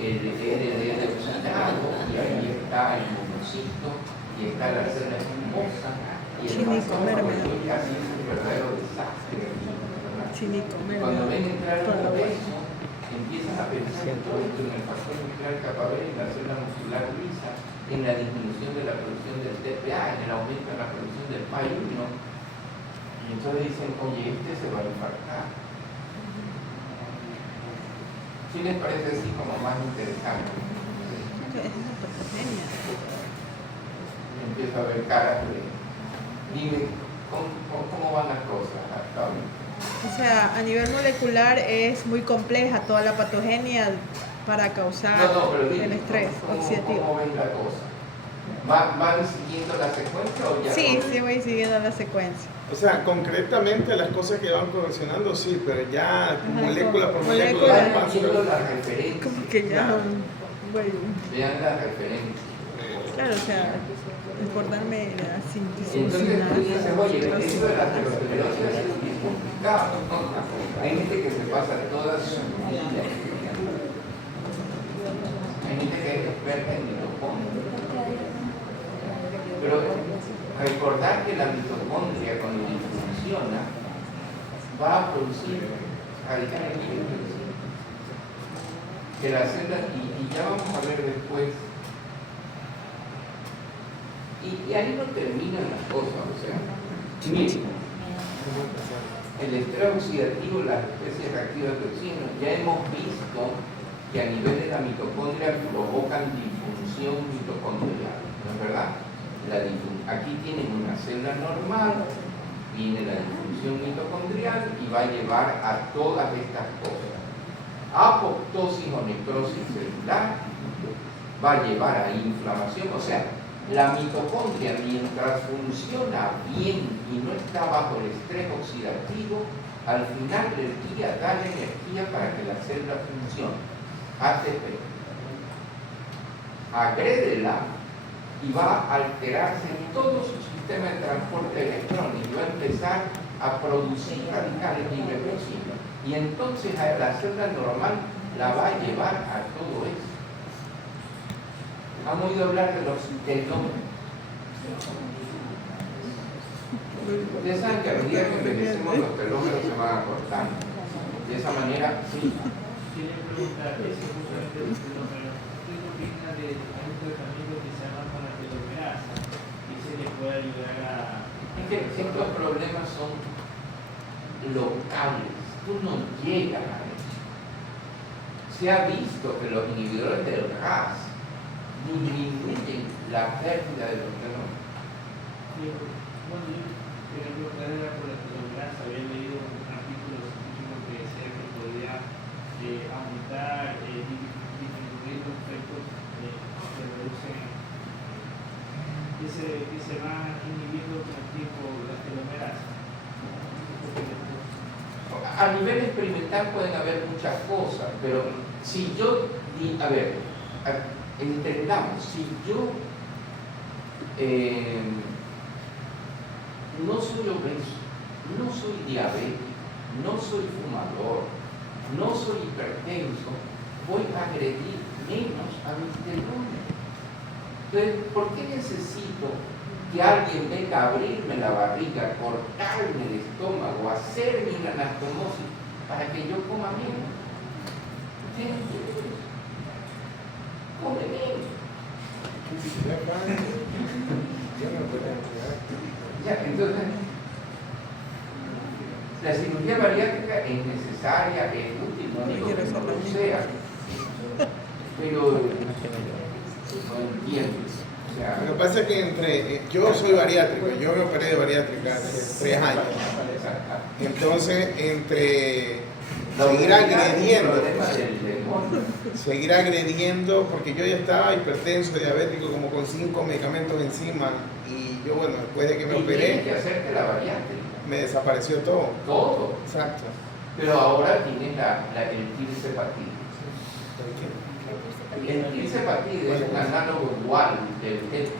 el LDL oxidado, y ahí está el monocito, y está la célula espumosa, y el masófago, y así es un verdadero desastre. Cuando ven entrar un obeso, empiezan a pensar en todo esto, en el factor nuclear kappa B, en la célula muscular lisa, en la disminución de la producción del TPA, en el aumento de la producción del PAI-1. Y entonces dicen, oye, se va a infartar. ¿Sí les parece así como más interesante? Empiezo a ver caras de... Dime, ¿cómo van las cosas hasta ahora? O sea, a nivel molecular es muy compleja toda la patogenia para causar el estrés oxidativo. ¿Cómo ven la cosa? ¿Van siguiendo la secuencia o ya? Sí, sí voy siguiendo la secuencia. O sea, concretamente las cosas que van correlacionando, sí, pero ya molécula por molécula. molécula Van paso. viendo las referencias. Como que ya Claro. bueno. Vean las referencias. Claro, o sea, recordarme la síntesis. Entonces tú dices, oye, eso de la aterosclerosis ha sido bien complicado, ¿no? Hay gente que se pasa toda su vida. Hay gente que es experta en mitocondria. Pero recordar que la mitocondria cuando funciona va a producir radicales libres. Que las células, y ya vamos a ver después. Y ahí no terminan las cosas, o sea, miren, el estrés oxidativo, las especies reactivas de oxígeno, ya hemos visto que a nivel de la mitocondria provocan disfunción mitocondrial, ¿no es verdad? Aquí tienen una célula normal, viene la disfunción mitocondrial y va a llevar a todas estas cosas. Apoptosis o necrosis celular va a llevar a inflamación, o sea, la mitocondria, mientras funciona bien y no está bajo el estrés oxidativo, al final del día da la energía para que la célula funcione. ATP. Agrédela y va a alterarse todo su sistema de transporte electrónico y va a empezar a producir radicales libres de oxígeno. Y entonces a la célula normal la va a llevar a todo eso. ¿Han oído hablar de los telómeros? Ustedes saben que a medida que envejecemos los telómeros se van acortando. De esa manera, sí. Quería preguntar, ese justamente los telómeros, ¿qué opina de un tratamiento que se llama con la telomerasa? Dice que puede ayudar a que estos problemas son locales, tú no llegas a eso. Se ha visto que los inhibidores del RAS disminuyen la pérdida de los telomeros. Bueno, yo quería preguntar era por la telomerasa. Había leído un artículo científico que decía que podía aumentar, disminuir los efectos que reducen, que se van inhibiendo con el tiempo las telomerasa. A nivel experimental pueden haber muchas cosas, pero si yo, entendamos, si yo no soy obeso, no soy diabético, no soy fumador, no soy hipertenso, voy a agredir menos a mis telómeros. Entonces, ¿por qué necesito que alguien venga a abrirme la barriga, cortarme el estómago, hacerme una anastomosis para que yo coma menos? Come menos. Ya, entonces, la cirugía bariátrica es necesaria, es útil, no digo que no lo sea, pero no entiendo. O sea, Lo que pasa es que yo soy bariátrico, yo me operé de bariátrica hace 3 años. Entonces, entre seguir agrediendo, porque yo ya estaba hipertenso, diabético, como con 5 medicamentos encima, y yo, bueno, después de que me operé, tienes que hacerte la bariátrica. me desapareció todo. Todo. Exacto. Pero ahora tienes el tirsepatide. El tirsepatide es un análogo dual del PIP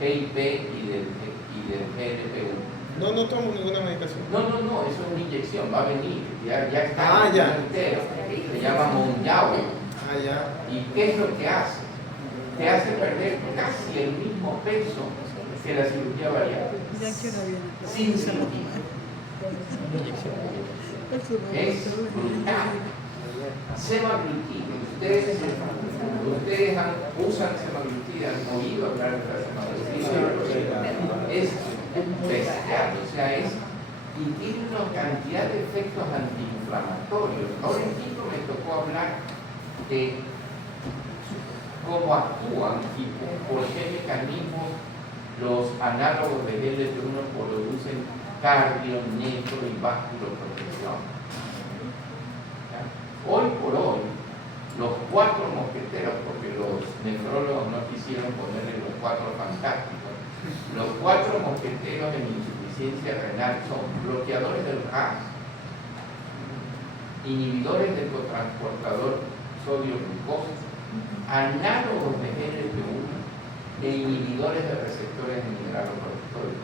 y del GLP-1. No tomo ninguna medicación. No, eso es una inyección, va a venir, ya está ya. entero, se llama Monjau. Ya. ¿Y qué es lo que hace? Te hace perder casi el mismo peso que la cirugía bariátrica. Ya quiero bien. Sin cirugía. Es brutal. Semaglutida. Ustedes usan semaglutida, han oído hablar de la semaglutida. Es bestial, o sea, y tiene una cantidad de efectos antiinflamatorios. Ahora en Quito me tocó hablar de cómo actúan y por qué mecanismos los análogos de GLP-1 producen cardio, nefro y vasculoprotección. Hoy por hoy, los 4 mosqueteros, porque los nefrólogos no quisieron ponerle los 4 fantásticos, los 4 mosqueteros en insuficiencia renal son bloqueadores del RAS, inhibidores del cotransportador sodio-glucosa, análogos de GLP-1 e inhibidores de receptores de mineralocorticoides.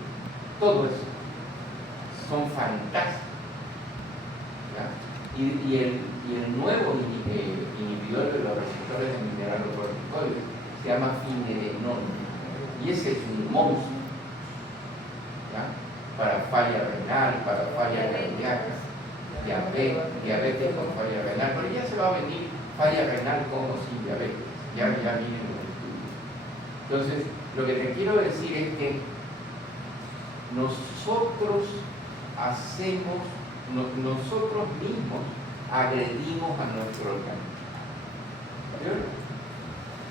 Todo eso son fantásticos. ¿Ya? Y el nuevo inhibidor de los receptores de mineralocorticoides se llama finerenone. Y ese es un monstruo, ¿ya? Para falla renal, para falla cardíaca, diabetes con falla renal, pero ya se va a venir falla renal con o sin diabetes, ya vienen los estudios. Entonces, lo que te quiero decir es que nosotros nosotros mismos agredimos a nuestro organismo.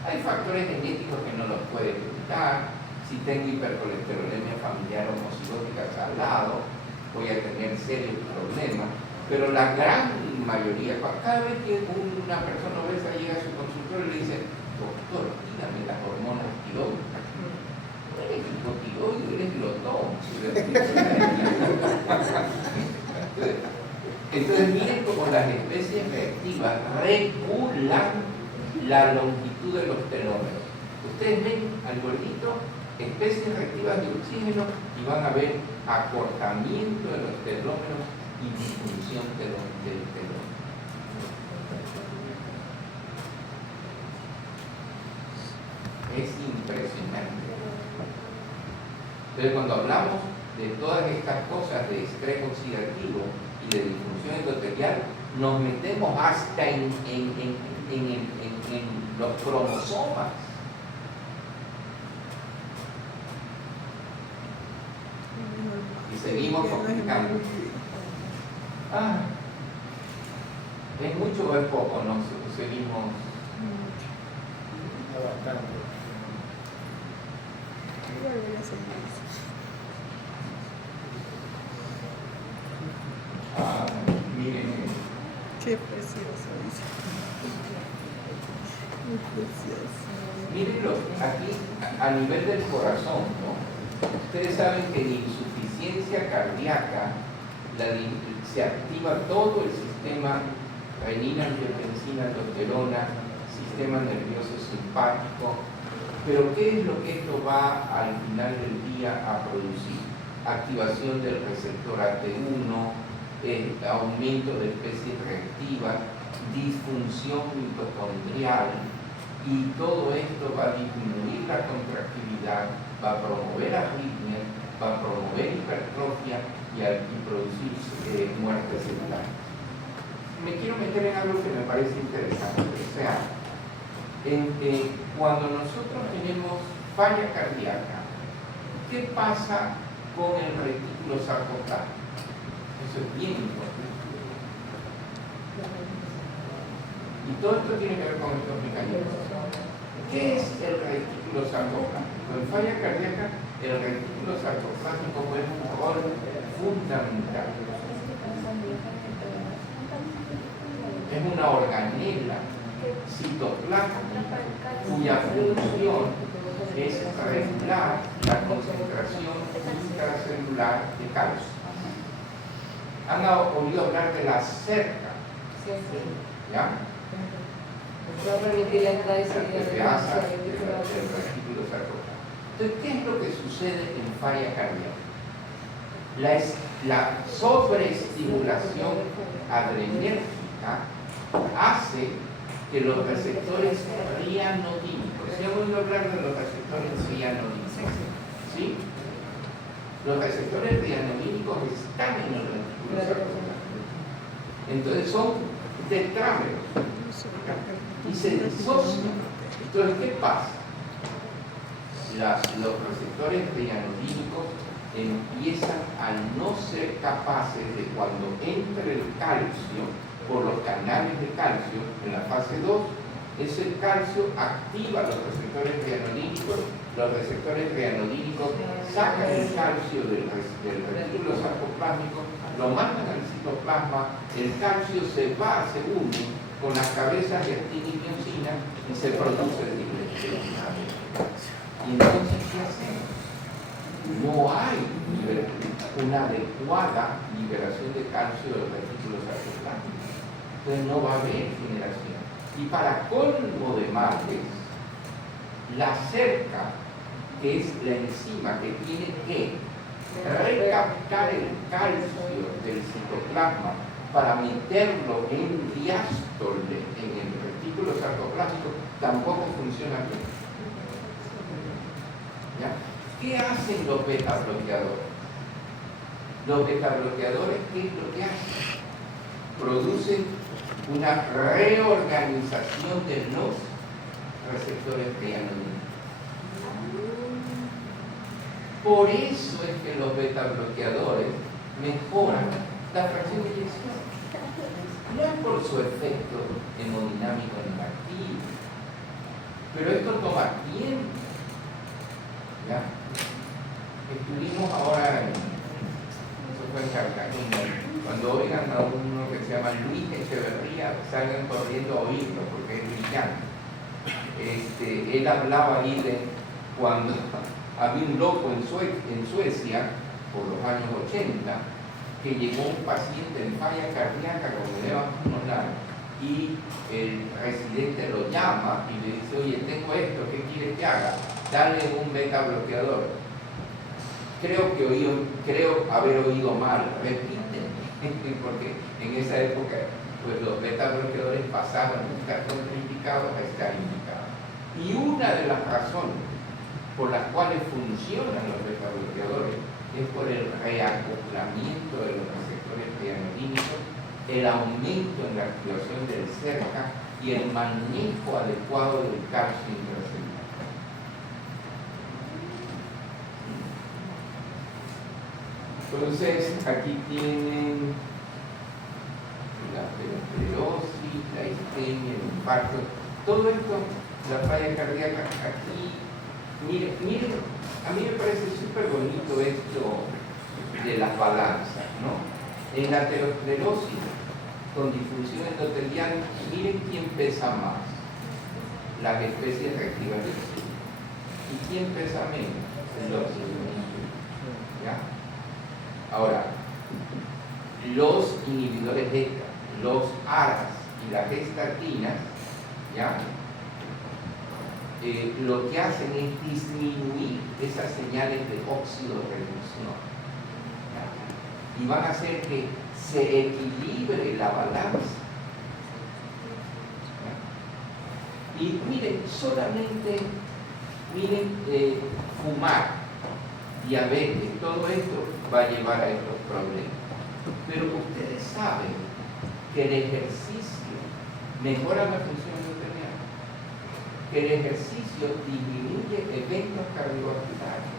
Hay factores genéticos que no los pueden evitar. Si tengo hipercolesterolemia familiar homocigótica al lado, voy a tener serios problemas. Pero la gran mayoría, cada vez que una persona obesa llega a su consultorio y le dice, doctor, dígame las hormonas tiroides. No eres hipotiroide, eres glotón. Entonces miren cómo las especies reactivas regulan la longitud de los telómeros. Ustedes ven al gordito especies reactivas de oxígeno y van a ver acortamiento de los telómeros y disfunción del telómero. Es impresionante. Entonces cuando hablamos de todas estas cosas de estrés oxidativo y de disfunción endotelial, nos metemos hasta en los cromosomas. Y seguimos complicando. ¿Es mucho o es poco? No, seguimos. Bastante. Miren. Qué precioso, dice. Muy precioso. Mírenlo, aquí a nivel del corazón, ¿no? Ustedes saben que en insuficiencia cardíaca se activa todo el sistema renina, angiotensina, aldosterona, sistema nervioso simpático. Pero ¿qué es lo que esto va al final del día a producir? Activación del receptor AT1, aumento de especies reactivas, disfunción mitocondrial, y todo esto va a disminuir la contractilidad, va a promover arritmias, va a promover hipertrofia y producir muerte celular. Me quiero meter en algo que me parece interesante. O sea, cuando nosotros tenemos falla cardíaca, ¿qué pasa con el retículo sarcoplástico? Eso es bien importante. Y todo esto tiene que ver con estos mecanismos. ¿Qué es el retículo sarcoplástico? En falla cardíaca, el retículo sarcoplástico juega un rol fundamental. Es una organela citoplásmica cuya función es regular la concentración intracelular de calcio. ¿Han oído hablar de la cerca? ¿Ya? El retículo sarcoplástico. Entonces, ¿qué es lo que sucede en falla cardíaca? La sobreestimulación adrenérgica hace que los receptores rianodínicos, ¿se han oído hablar de los receptores rianodínicos? ¿Sí? Los receptores rianodínicos están en el retículo sarcoplástico. Entonces son tetrámeros y se disocian. Entonces, ¿qué pasa? Los receptores rianodínicos empiezan a no ser capaces de, cuando entre el calcio por los canales de calcio en la fase 2, ese calcio activa los receptores rianodínicos sacan el calcio del retículo sarcoplásmico, lo mandan al citoplasma, el calcio se une con las cabezas de actina y miosina y se produce el diglutición. Y entonces, ¿qué hacemos? No hay una adecuada liberación de calcio del retículo sarcoplástico. Entonces no va a haber generación. Y para colmo de males, la cerca, que es la enzima que tiene que recaptar el calcio del citoplasma para meterlo en diástole en el retículo sarcoplástico, tampoco funciona bien. ¿Ya? ¿Qué hacen los beta bloqueadores? Los beta bloqueadores, ¿qué es lo que hacen? Producen una reorganización de los receptores rianodínicos. Por eso es que los beta bloqueadores mejoran la fracción de eyección. No es por su efecto hemodinámico negativo, pero esto toma tiempo. ¿Ya? Estuvimos ahora eso fue en Cartagena. Cuando oigan a uno que se llama Luis Echeverría, salgan corriendo a oírlo porque es brillante. Él hablaba ahí de cuando había un loco en Suecia, por los años 80, que llegó un paciente en falla cardíaca con edema pulmonar y el residente lo llama y le dice: oye, tengo esto, ¿qué quieres que haga? Dale un beta bloqueador. Creo haber oído mal, repiten, porque en esa época pues los beta bloqueadores pasaron de estar contraindicados a estar indicados. Y una de las razones por las cuales funcionan los beta bloqueadores es por el reacoplamiento de los receptores rianodínicos, el aumento en la activación del cerca y el manejo adecuado del calcio intracelular. Entonces, aquí tienen la esclerosis, la isquemia, el infarto, todo esto, la falla cardíaca, aquí, miren, a mí me parece súper bonito esto de las balanzas, ¿no? En la aterosclerosis con disfunción endotelial, miren quién pesa más, las especies reactivas del oxígeno. ¿Y quién pesa menos? El oxígeno. ¿Ya? Ahora, los inhibidores beta, los ARAs y las estatinas, ¿ya? Lo que hacen es disminuir esas señales de oxidorreducción, ¿ya? Y van a hacer que se equilibre la balanza, ¿ya? Y miren, solamente fumar, diabetes, todo esto va a llevar a estos problemas. Pero ustedes saben que el ejercicio mejora la función endotelial, que el ejercicio disminuye eventos cardiovasculares,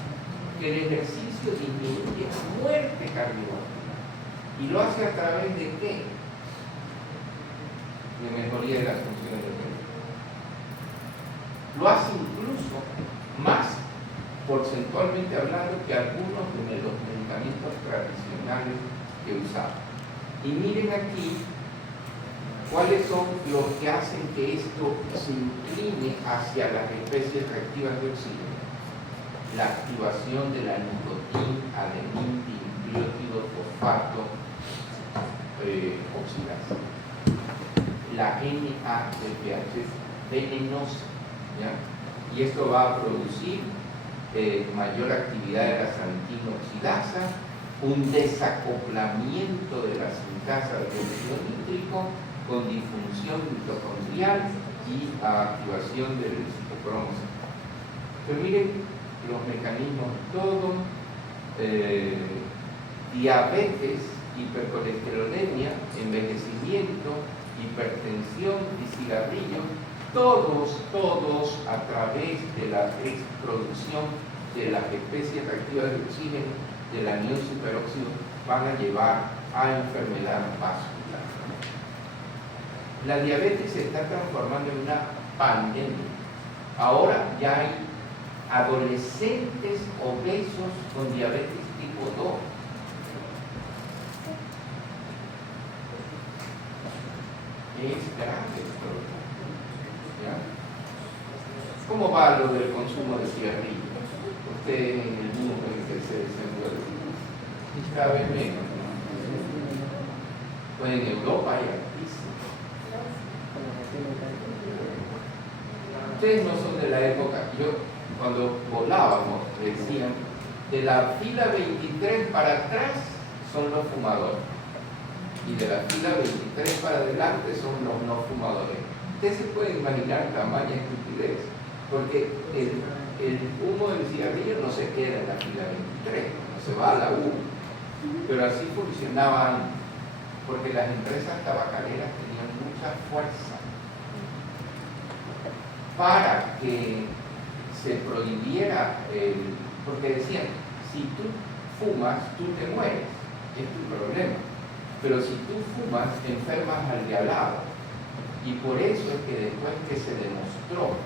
que el ejercicio disminuye muerte cardiovascular. ¿Y lo hace a través de qué? De mejoría de la función endotelial. Lo hace incluso más porcentualmente hablando que algunos de los medicamentos tradicionales que usamos. Y miren aquí cuáles son los que hacen que esto se incline hacia las especies reactivas de oxígeno. La activación de la nicotina, adenina, nucleótido, fosfato, oxidasa. La NADPH es venenosa, ¿ya? Y esto va a producir mayor actividad de la santina-oxidasa, un desacoplamiento de la sintasa del óxido nítrico con disfunción mitocondrial y activación del citocromo. Pero miren los mecanismos todos, diabetes, hipercolesterolemia, envejecimiento, hipertensión y cigarrillo, todos a través de la producción de las especies reactivas de oxígeno del anión superóxido van a llevar a enfermedad vascular. La diabetes se está transformando en una pandemia. Ahora ya hay adolescentes obesos con diabetes tipo 2. Es grave el problema. ¿Ya? ¿Cómo va lo del consumo de cigarrillos? Usted en el mundo en que se desenvuelve. Cada vez menos, ¿no? Pues en Europa hay altísimo. Ustedes no son de la época, yo cuando volábamos decían, de la fila 23 para atrás son los fumadores y de la fila 23 para adelante son los no fumadores. Usted se puede imaginar tamaña estupidez, porque el humo del cigarrillo no se queda en la fila 23, no se va a la 1, pero así funcionaban, porque las empresas tabacaleras tenían mucha fuerza para que se prohibiera, porque decían, si tú fumas, tú te mueres, es tu problema, pero si tú fumas, enfermas al de al lado. Y por eso es que después que se demostró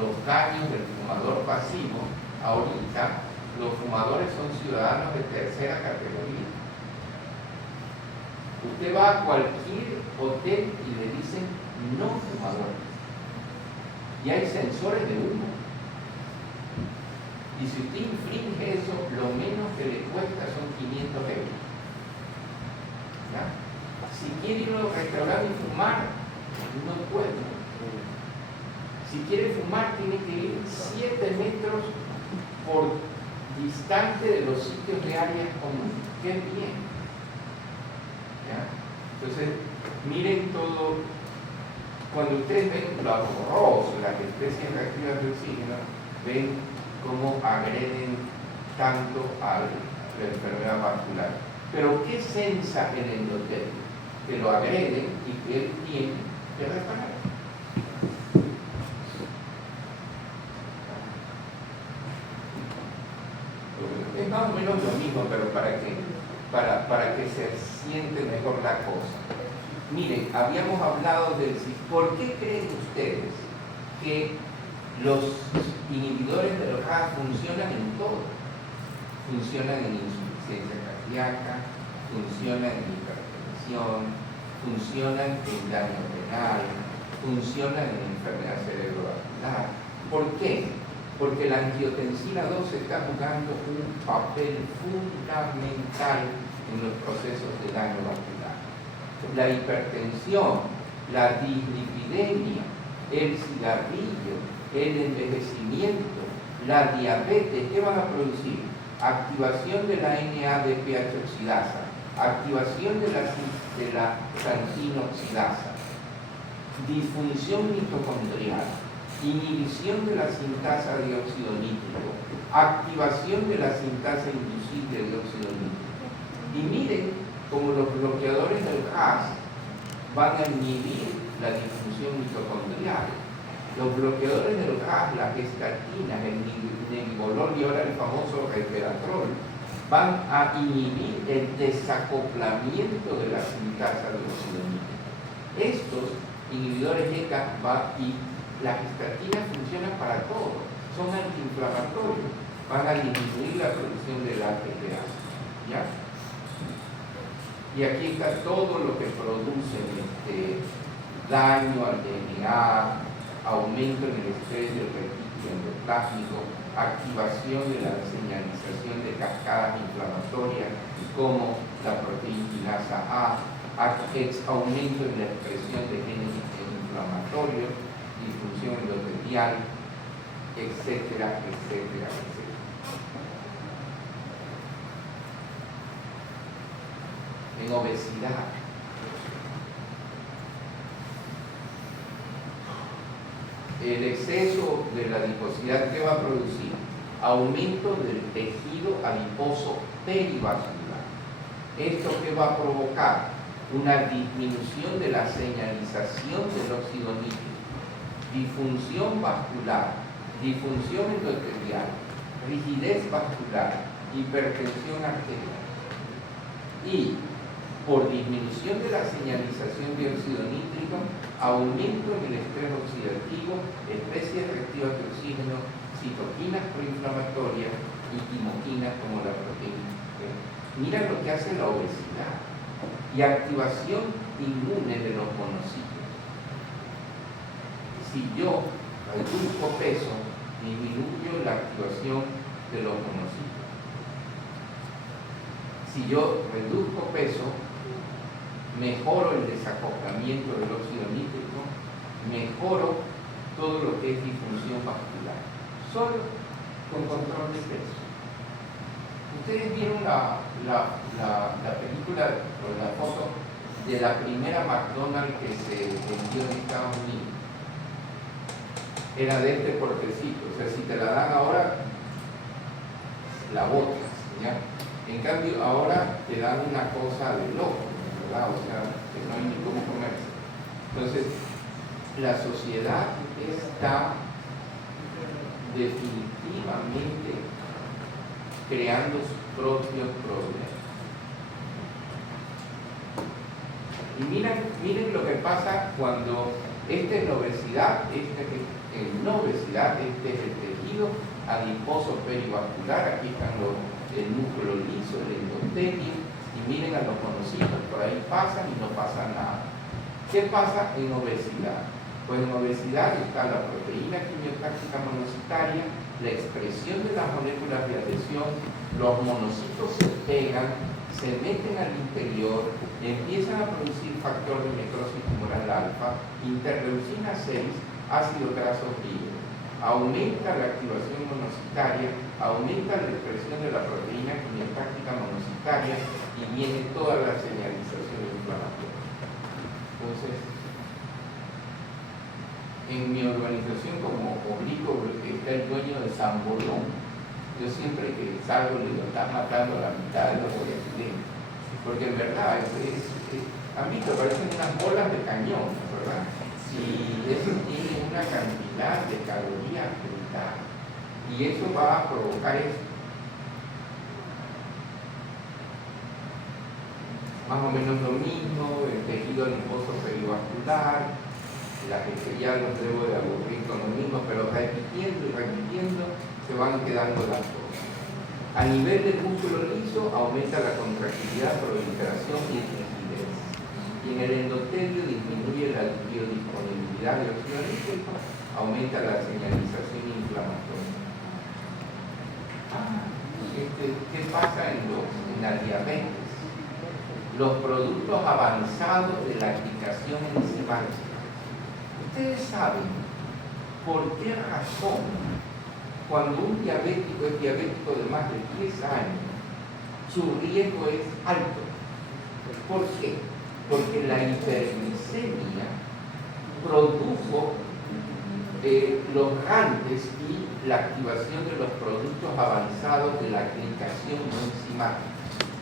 los daños del fumador pasivo, ahorita los fumadores son ciudadanos de tercera categoría. Usted va a cualquier hotel y le dicen no fumadores. Y hay sensores de humo. Y si usted infringe eso, lo menos que le cuesta son 500 euros. ¿Ya? Si quiere ir a un restaurante y fumar, no puede. Si quiere fumar, tiene que ir 7 metros por distante de los sitios de áreas comunes. ¡Qué bien! ¿Ya? Entonces, miren todo. Cuando ustedes ven los ROS, las especies reactivas de oxígeno, ven cómo agreden tanto a la enfermedad vascular. Pero ¿qué sensa el endotelio? Que lo agreden y que él tiene que reparar. Es más o menos lo mismo, pero ¿para qué? para que se siente mejor la cosa. Miren, habíamos hablado del sistema. ¿Por qué creen ustedes que los inhibidores del RAS funcionan en todo? Funcionan en insuficiencia cardíaca, funcionan en hipertensión, funcionan en daño renal, funcionan en enfermedad cerebrovascular. ¿Por qué? Porque la angiotensina 2 está jugando un papel fundamental en los procesos de daño vascular. La hipertensión, la dislipidemia, el cigarrillo, el envejecimiento, la diabetes, ¿qué van a producir? Activación de la NADPH oxidasa, activación de la xantinoxidasa, disfunción mitocondrial, inhibición de la sintasa de óxido nítrico, activación de la sintasa inducible de óxido nítrico. Y miren cómo los bloqueadores del RAS van a inhibir la disfunción mitocondrial. Los bloqueadores del RAS, las estatinas, el nebivolol y ahora el famoso resveratrol, van a inhibir el desacoplamiento de la sintasa de óxido nítrico. Estos inhibidores ECA y las estatinas funcionan para todo, son antiinflamatorios, van a disminuir la producción del ATPA. ¿Ya? Y aquí está todo lo que produce daño al DNA, aumento en el estrés del retículo endoplásmico, activación de la señalización de cascadas inflamatorias como la proteína A, aumento en la expresión de genes inflamatorios, disfunción endotelial, etcétera, etcétera, etcétera. En obesidad, el exceso de la adiposidad, ¿qué va a producir? Aumento del tejido adiposo perivascular. ¿Esto qué va a provocar? Una disminución de la señalización del óxido nítrico, disfunción vascular, disfunción endotelial, rigidez vascular, hipertensión arterial. Y por disminución de la señalización de óxido nítrico, aumento en el estrés oxidativo, especies reactivas de oxígeno, citoquinas proinflamatorias y quimoquinas como la proteína. Mira lo que hace la obesidad y activación inmune de los monocitos. Si yo reduzco peso, disminuyo la activación de los monocitos. Si yo reduzco peso, mejoro el desacoplamiento del óxido nítrico, mejoro todo lo que es disfunción vascular, solo con control de peso. Ustedes vieron la película o la foto de la primera McDonald's que se vendió en Estados Unidos. Era de este portecito, o sea, si te la dan ahora, la botas, ¿ya? En cambio, ahora te dan una cosa de loco, ¿verdad? O sea, que no hay ni cómo comerse. Entonces, la sociedad está definitivamente creando sus propios problemas. Y miren lo que pasa cuando esta es la obesidad, en la obesidad, este es el tejido adiposo perivascular, aquí están el músculo liso, el endotelio, y miren a los monocitos, por ahí pasan y no pasa nada. ¿Qué pasa en obesidad? Pues en obesidad está la proteína quimiotáctica monocitaria, la expresión de las moléculas de adhesión, los monocitos se pegan, se meten al interior, empiezan a producir factor de necrosis tumoral alfa, interleucina 6, ácido graso libre. Aumenta la activación monocitaria, aumenta la expresión de la proteína quimiotáctica monocitaria y viene toda la señalización inflamatoria. Entonces, en mi organización como obligo está el dueño de San Bolón. Yo siempre que salgo le digo, estás matando a la mitad de los accidentes. Porque en verdad, han visto, parecen unas bolas de cañón, ¿verdad? Y eso tiene una cantidad de calorías brutal. Y eso va a provocar esto. más o menos lo mismo, el tejido adiposo perivascular, que ya los debo de aburrir con lo mismo, pero repitiendo y repitiendo se van quedando las cosas. A nivel del músculo liso aumenta la contractilidad, proliferación y rigidez. Y en el endotelio disminuye la biodisponibilidad de óxido nítrico, aumenta la señalización inflamatoria. ¿Qué pasa en la diabetes? Los productos avanzados de la aplicación enzimática. Ustedes saben por qué razón cuando un diabético es diabético de más de 10 años, su riesgo es alto. ¿Por qué? Porque la hiperglicemia produjo los GANTES y la activación de los productos avanzados de la aplicación enzimática.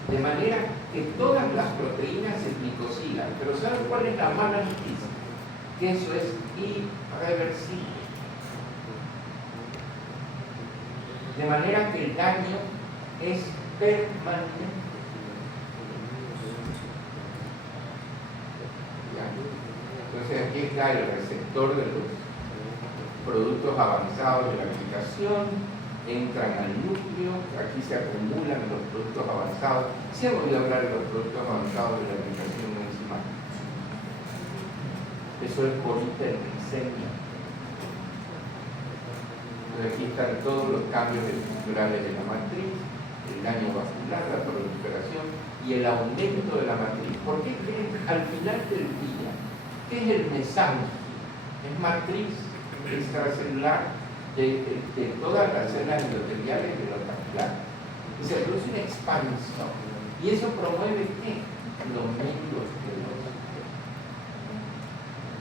De manera que todas las proteínas se glicosilan. Pero ¿saben cuál es la mala noticia? Que eso es irreversible. De manera que el daño es permanente. ¿Ya? Entonces aquí está el receptor de los productos avanzados de la aplicación, entran al núcleo, aquí se acumulan los productos avanzados. ¿Se han oído hablar de los productos avanzados de la aplicación enzimática? Eso es por hiperglicemia. Entonces aquí están todos los cambios estructurales de la matriz, el daño vascular, la proliferación y el aumento de la matriz. ¿Por qué creen que al final del día, qué es el mesanquio? Es matriz extracelular de todas las células endoteliales de los vasculares. Y se produce una expansión. ¿Y eso promueve qué? Los medios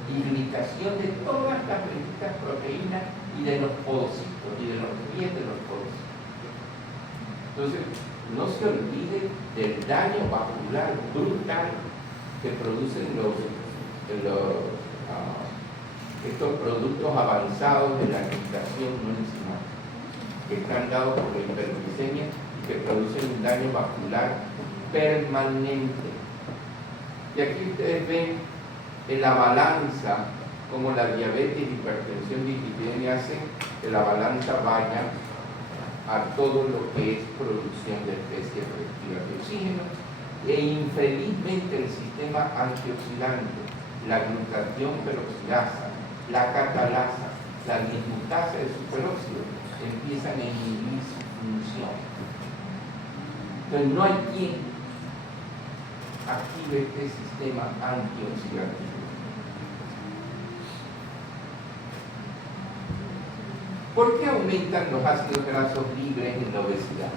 irrigación de todas las benditas proteínas y de los podocitos y de los pies de los podocitos. Entonces, no se olvide del daño vascular brutal que producen estos productos avanzados de la alimentación no enzimática, que están dados por la hiperglicemia y que producen un daño vascular permanente. Y aquí ustedes ven en la balanza, como la diabetes, hipertensión, dislipidemia hacen que la balanza vaya a todo lo que es producción de especies reactivas de oxígeno e infelizmente el sistema antioxidante, la glutatión peroxidasa, la catalasa, la dismutasa de superóxido empiezan a inhibir su función. Entonces no hay quien active este sistema antioxidante. ¿Por qué aumentan los ácidos grasos libres en la obesidad?